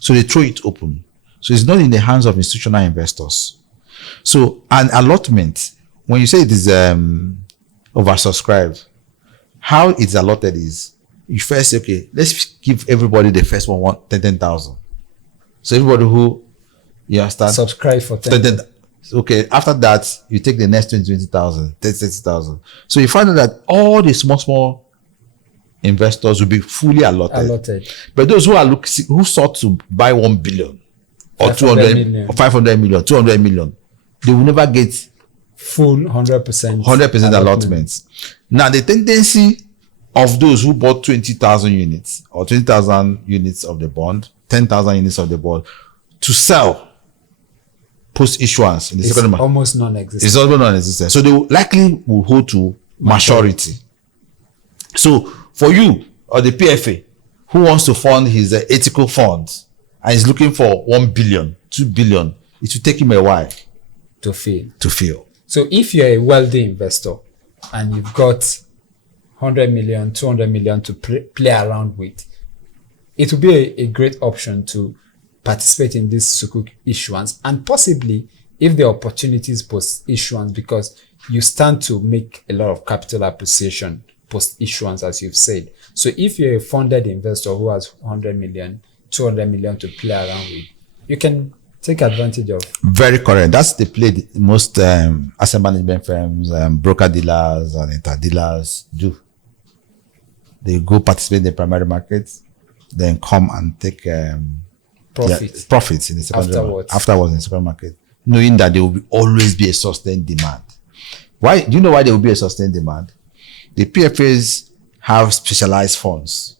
So they throw it open. So it's not in the hands of institutional investors. So an allotment, when you say it is oversubscribed, how it's allotted is you first say, okay, let's give everybody the first one 10,000. So everybody who start subscribe for 10,000. Okay, after that, you take the next 20,000, 30,000. So you find out that all the small investors will be fully allotted. But those who sought to buy 1 billion or 200 million, or 500 million, 200 million, they will never get full 100% allotments. Now the tendency of those who bought 20,000 units or 20,000 units of the bond, 10,000 units of the bond, to sell post-issuance in the second market, almost non-existent. It's almost non-existent. So they likely will hold to maturity. So for you or the PFA who wants to fund his ethical funds and is looking for 1 billion, 2 billion, it will take him a while to fill. So if you're a wealthy investor and you've got 100 million, 200 million to play around with, it will be a great option to participate in this Sukuk issuance, and possibly if the opportunities post issuance, because you stand to make a lot of capital appreciation post issuance, as you've said. So if you're a funded investor who has 100 million, 200 million to play around with, you can take advantage of. Very correct. That's the play most asset management firms, broker dealers, and inter-dealers do. They go participate in the primary market, then come and take profits in the secondary afterwards in the secondary market, knowing that there will always be a sustained demand. Why? Do you know why there will be a sustained demand? The PFAs have specialized funds.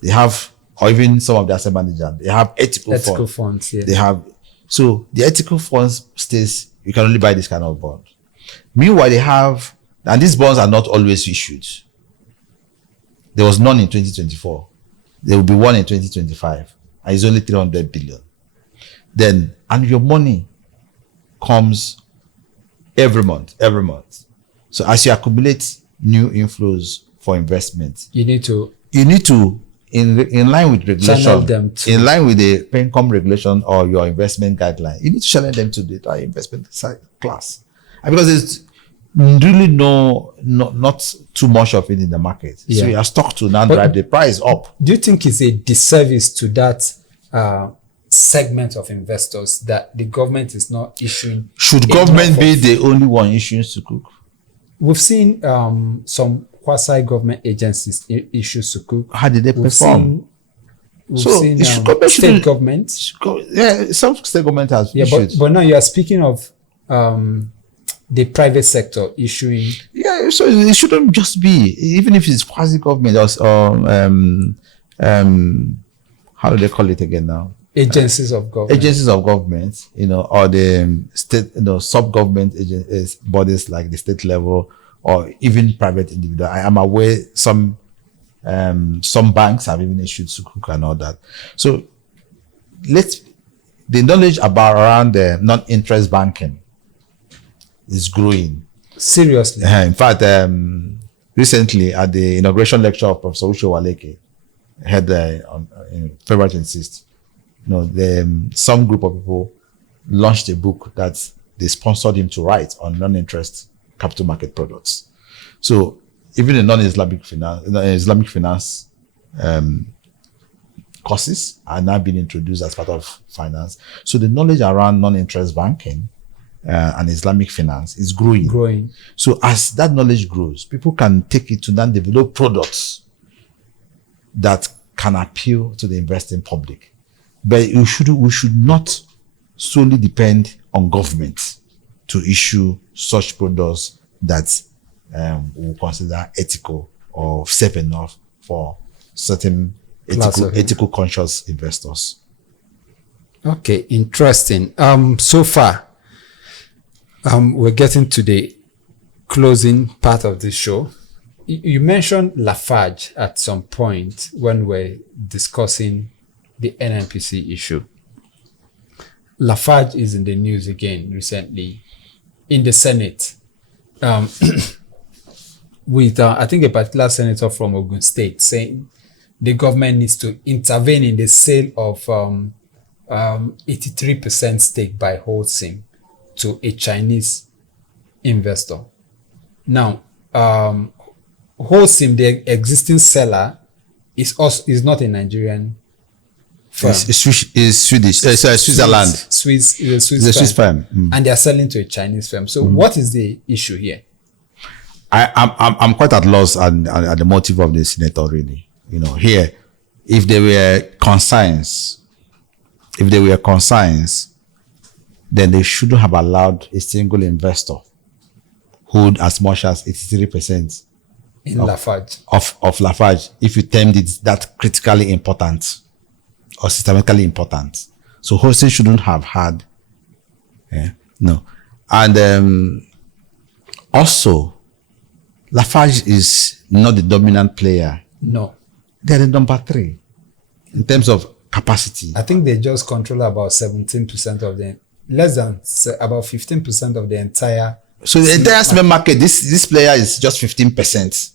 They have, or even some of the asset managers, they have ethical funds. Yeah. They have, so the ethical funds states you can only buy this kind of bond. Meanwhile, they have, and these bonds are not always issued. There was none in 2024. There will be one in 2025. And it's only 300 billion. Then, and your money comes every month. So as you accumulate new inflows for investment, you need to in line with regulation, them in line with the income regulation or your investment guideline, you need to channel them to the investment class. And because there's really not too much of it in the market. Yeah. So you are stuck to now drive the price up. Do you think it's a disservice to that segment of investors that the government is not issuing? Should government be the only one issuing sukuk? We've seen some quasi-government agencies issue sukuk. How did they perform? We've seen state government. Some state government has issued. But now you are speaking of the private sector issuing. Yeah, so it shouldn't just be, even if it's quasi-government or how do they call it again now? Agencies of government. Agencies of government, or the state, sub-government bodies like the state level or even private individual. I am aware some banks have even issued sukuk and all that. So the knowledge around the non-interest banking is growing. Seriously. In fact, recently at the inauguration lecture of Professor Usho Waleke, had on February 26th, some group of people launched a book that they sponsored him to write on non-interest capital market products. So even the non-Islamic finance courses are now being introduced as part of finance. So the knowledge around non-interest banking and Islamic finance is growing. So as that knowledge grows, people can take it to then develop products that can appeal to the investing public. But we should not solely depend on government to issue such products that we consider ethical or safe enough for certain ethical conscious investors. Okay, interesting. So far, we're getting to the closing part of the show. You mentioned Lafarge at some point when we're discussing the NNPC issue. Lafarge is in the news again recently in the Senate with, I think, a particular senator from Ogun State saying the government needs to intervene in the sale of 83% stake by Holcim to a Chinese investor. Now, Holcim, the existing seller, is not a Nigerian firm. It's Swedish. Switzerland. Swiss firm. And they are selling to a Chinese firm. So what is the issue here? I'm quite at loss at the motive of the senator, really. Here, if there were concerns, then they shouldn't have allowed a single investor hold as much as 83% in Lafarge. Of Lafarge, if you termed it that critically important or systemically important. So Holcim shouldn't have had. No. And also, Lafarge is not the dominant player. No. They're the number 3 in terms of capacity. I think they just control about 17% of the, less than about 15% of the entire. So the entire cement market, this player is just 15%.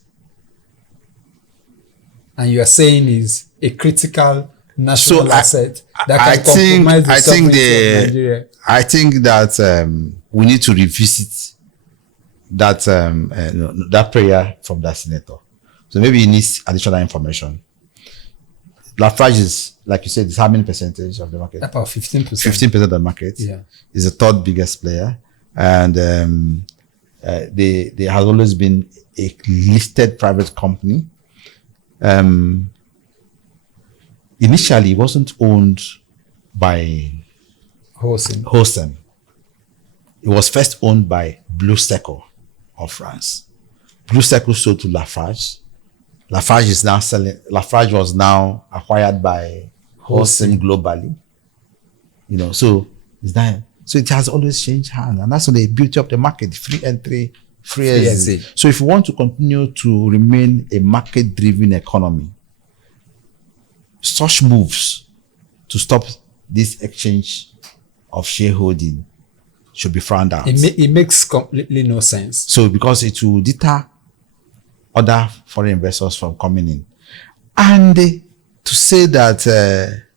And you are saying is a critical national asset that can compromise the sovereignty of Nigeria. I think that we need to revisit that prayer from that senator. So maybe he needs additional information. Lafarge is, like you said, is how many percentage of the market? About 15%. 15% of the market. Yeah. Is the third biggest player. And they has always been a listed private company. Initially, it wasn't owned by Holcim. It was first owned by Blue Circle of France. Blue Circle sold to Lafarge. Lafarge was now acquired by Holcim globally. You know, so it has always changed hands, and that's when they built up the market, free entry, free exit. So if you want to continue to remain a market-driven economy, such moves to stop this exchange of shareholding should be frowned out. It makes completely no sense. So because it will deter other foreign investors from coming in. And to say that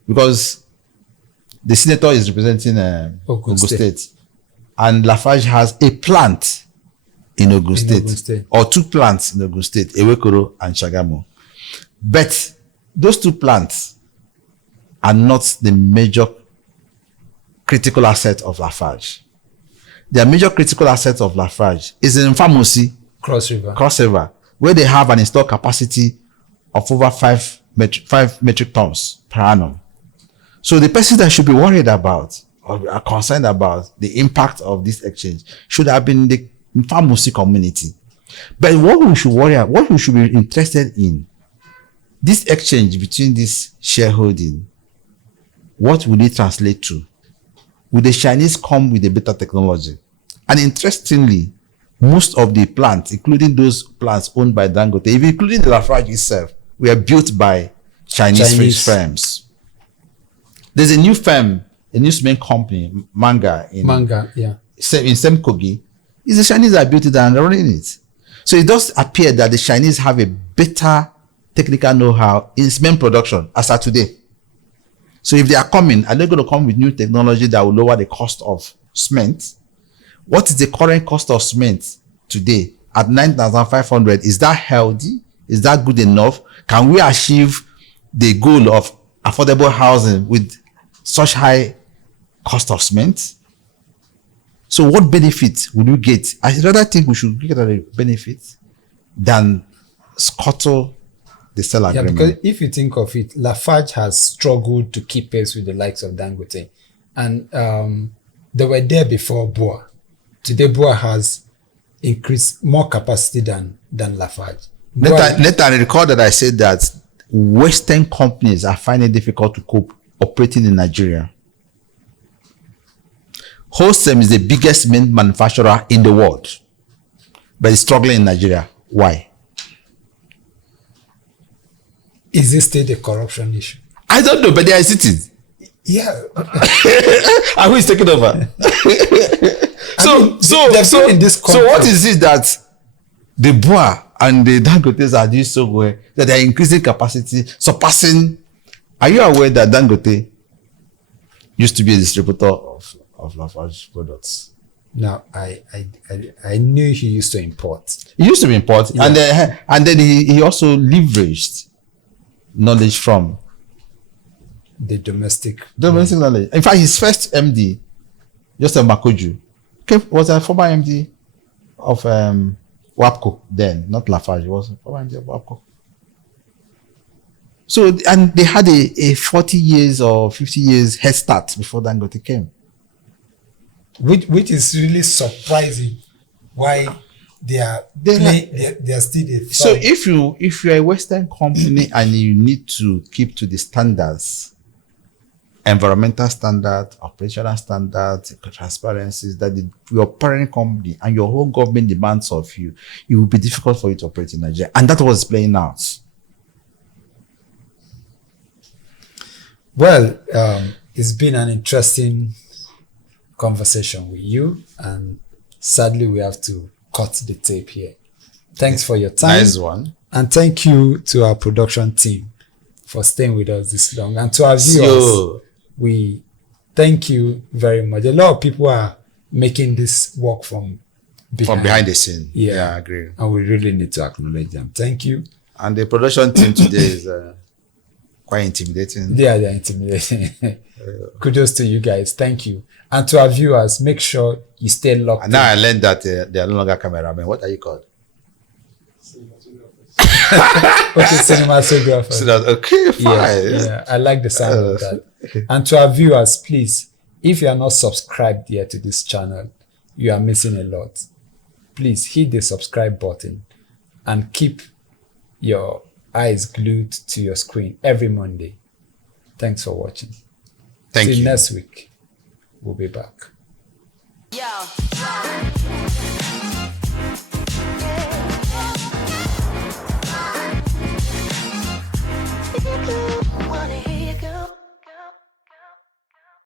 because the senator is representing Ogun State, and Lafarge has a plant in Ogun State, or two plants in Ogun State, Ewekoro and Shagamu. But those two plants are not the major critical asset of Lafarge. The major critical asset of Lafarge is in pharmacy, Cross River, where they have an installed capacity of over 5 metric tons per annum. So the person that should be worried about or are concerned about the impact of this exchange should have been the pharmacy community. But what we should worry about, what we should be interested in, this exchange between this shareholding, what will it translate to? Will the Chinese come with a better technology? And interestingly, most of the plants, including those plants owned by Dangote, even including the Lafarge itself, were built by Chinese firms. There's a new firm, a new cement company, Manga, in Semkogi. It's the Chinese that built it and running it. So it does appear that the Chinese have a better technical know-how in cement production as of today. So if they are coming, are they going to come with new technology that will lower the cost of cement? What is the current cost of cement today at 9,500? Is that healthy? Is that good enough? Can we achieve the goal of affordable housing with such high cost of cement? So what benefits will you get? I rather think we should get a benefit than scuttle the sell agreement. Yeah, because if you think of it, Lafarge has struggled to keep pace with the likes of Dangote. And they were there before BUA. Today, BUA has increased more capacity than Lafarge. Let I recall that I said that Western companies are finding it difficult to cope operating in Nigeria. Holcim is the biggest cement manufacturer in the world, but it's struggling in Nigeria. Why? Is this still the corruption issue? I don't know, but they are sitting. Yeah. And who is taking over? So what is it that the BUA and the Dangotes are doing so well that they are increasing capacity, surpassing? Are you aware that Dangote used to be a distributor of Lafarge products? No, I knew he used to import. He used to import, yeah. and then he also leveraged knowledge from the domestic knowledge. In fact, his first MD, Joseph Makoju, was a former MD of WAPCO then, not Lafarge. He was a former MD of WAPCO. So, and they had a 40 years or 50 years head start before Dangote came. Which is really surprising why they are still the fight. So if you're a Western company and you need to keep to the standards, environmental standards, operational standards, transparencies that your parent company and your whole government demands of you, it will be difficult for you to operate in Nigeria. And that was playing out. Well, it's been an interesting conversation with you, and sadly we have to cut the tape here. Thanks for your time. Nice one. And thank you to our production team for staying with us this long. And to our viewers, we thank you very much. A lot of people are making this work from behind the scene. Yeah, I agree. And we really need to acknowledge them. Thank you. And the production team today is quite intimidating. They're intimidating. Kudos to you guys. Thank you. And to our viewers, make sure you stay locked And now I learned that they are no longer cameramen. What are you called? Okay, cinematographer. So that, okay, fine. Yeah, I like the sound of that. And to our viewers, please, if you are not subscribed yet to this channel, you are missing a lot. Please hit the subscribe button and keep your eyes glued to your screen every Monday. Thanks for watching. Thank you. Till next week, we'll be back.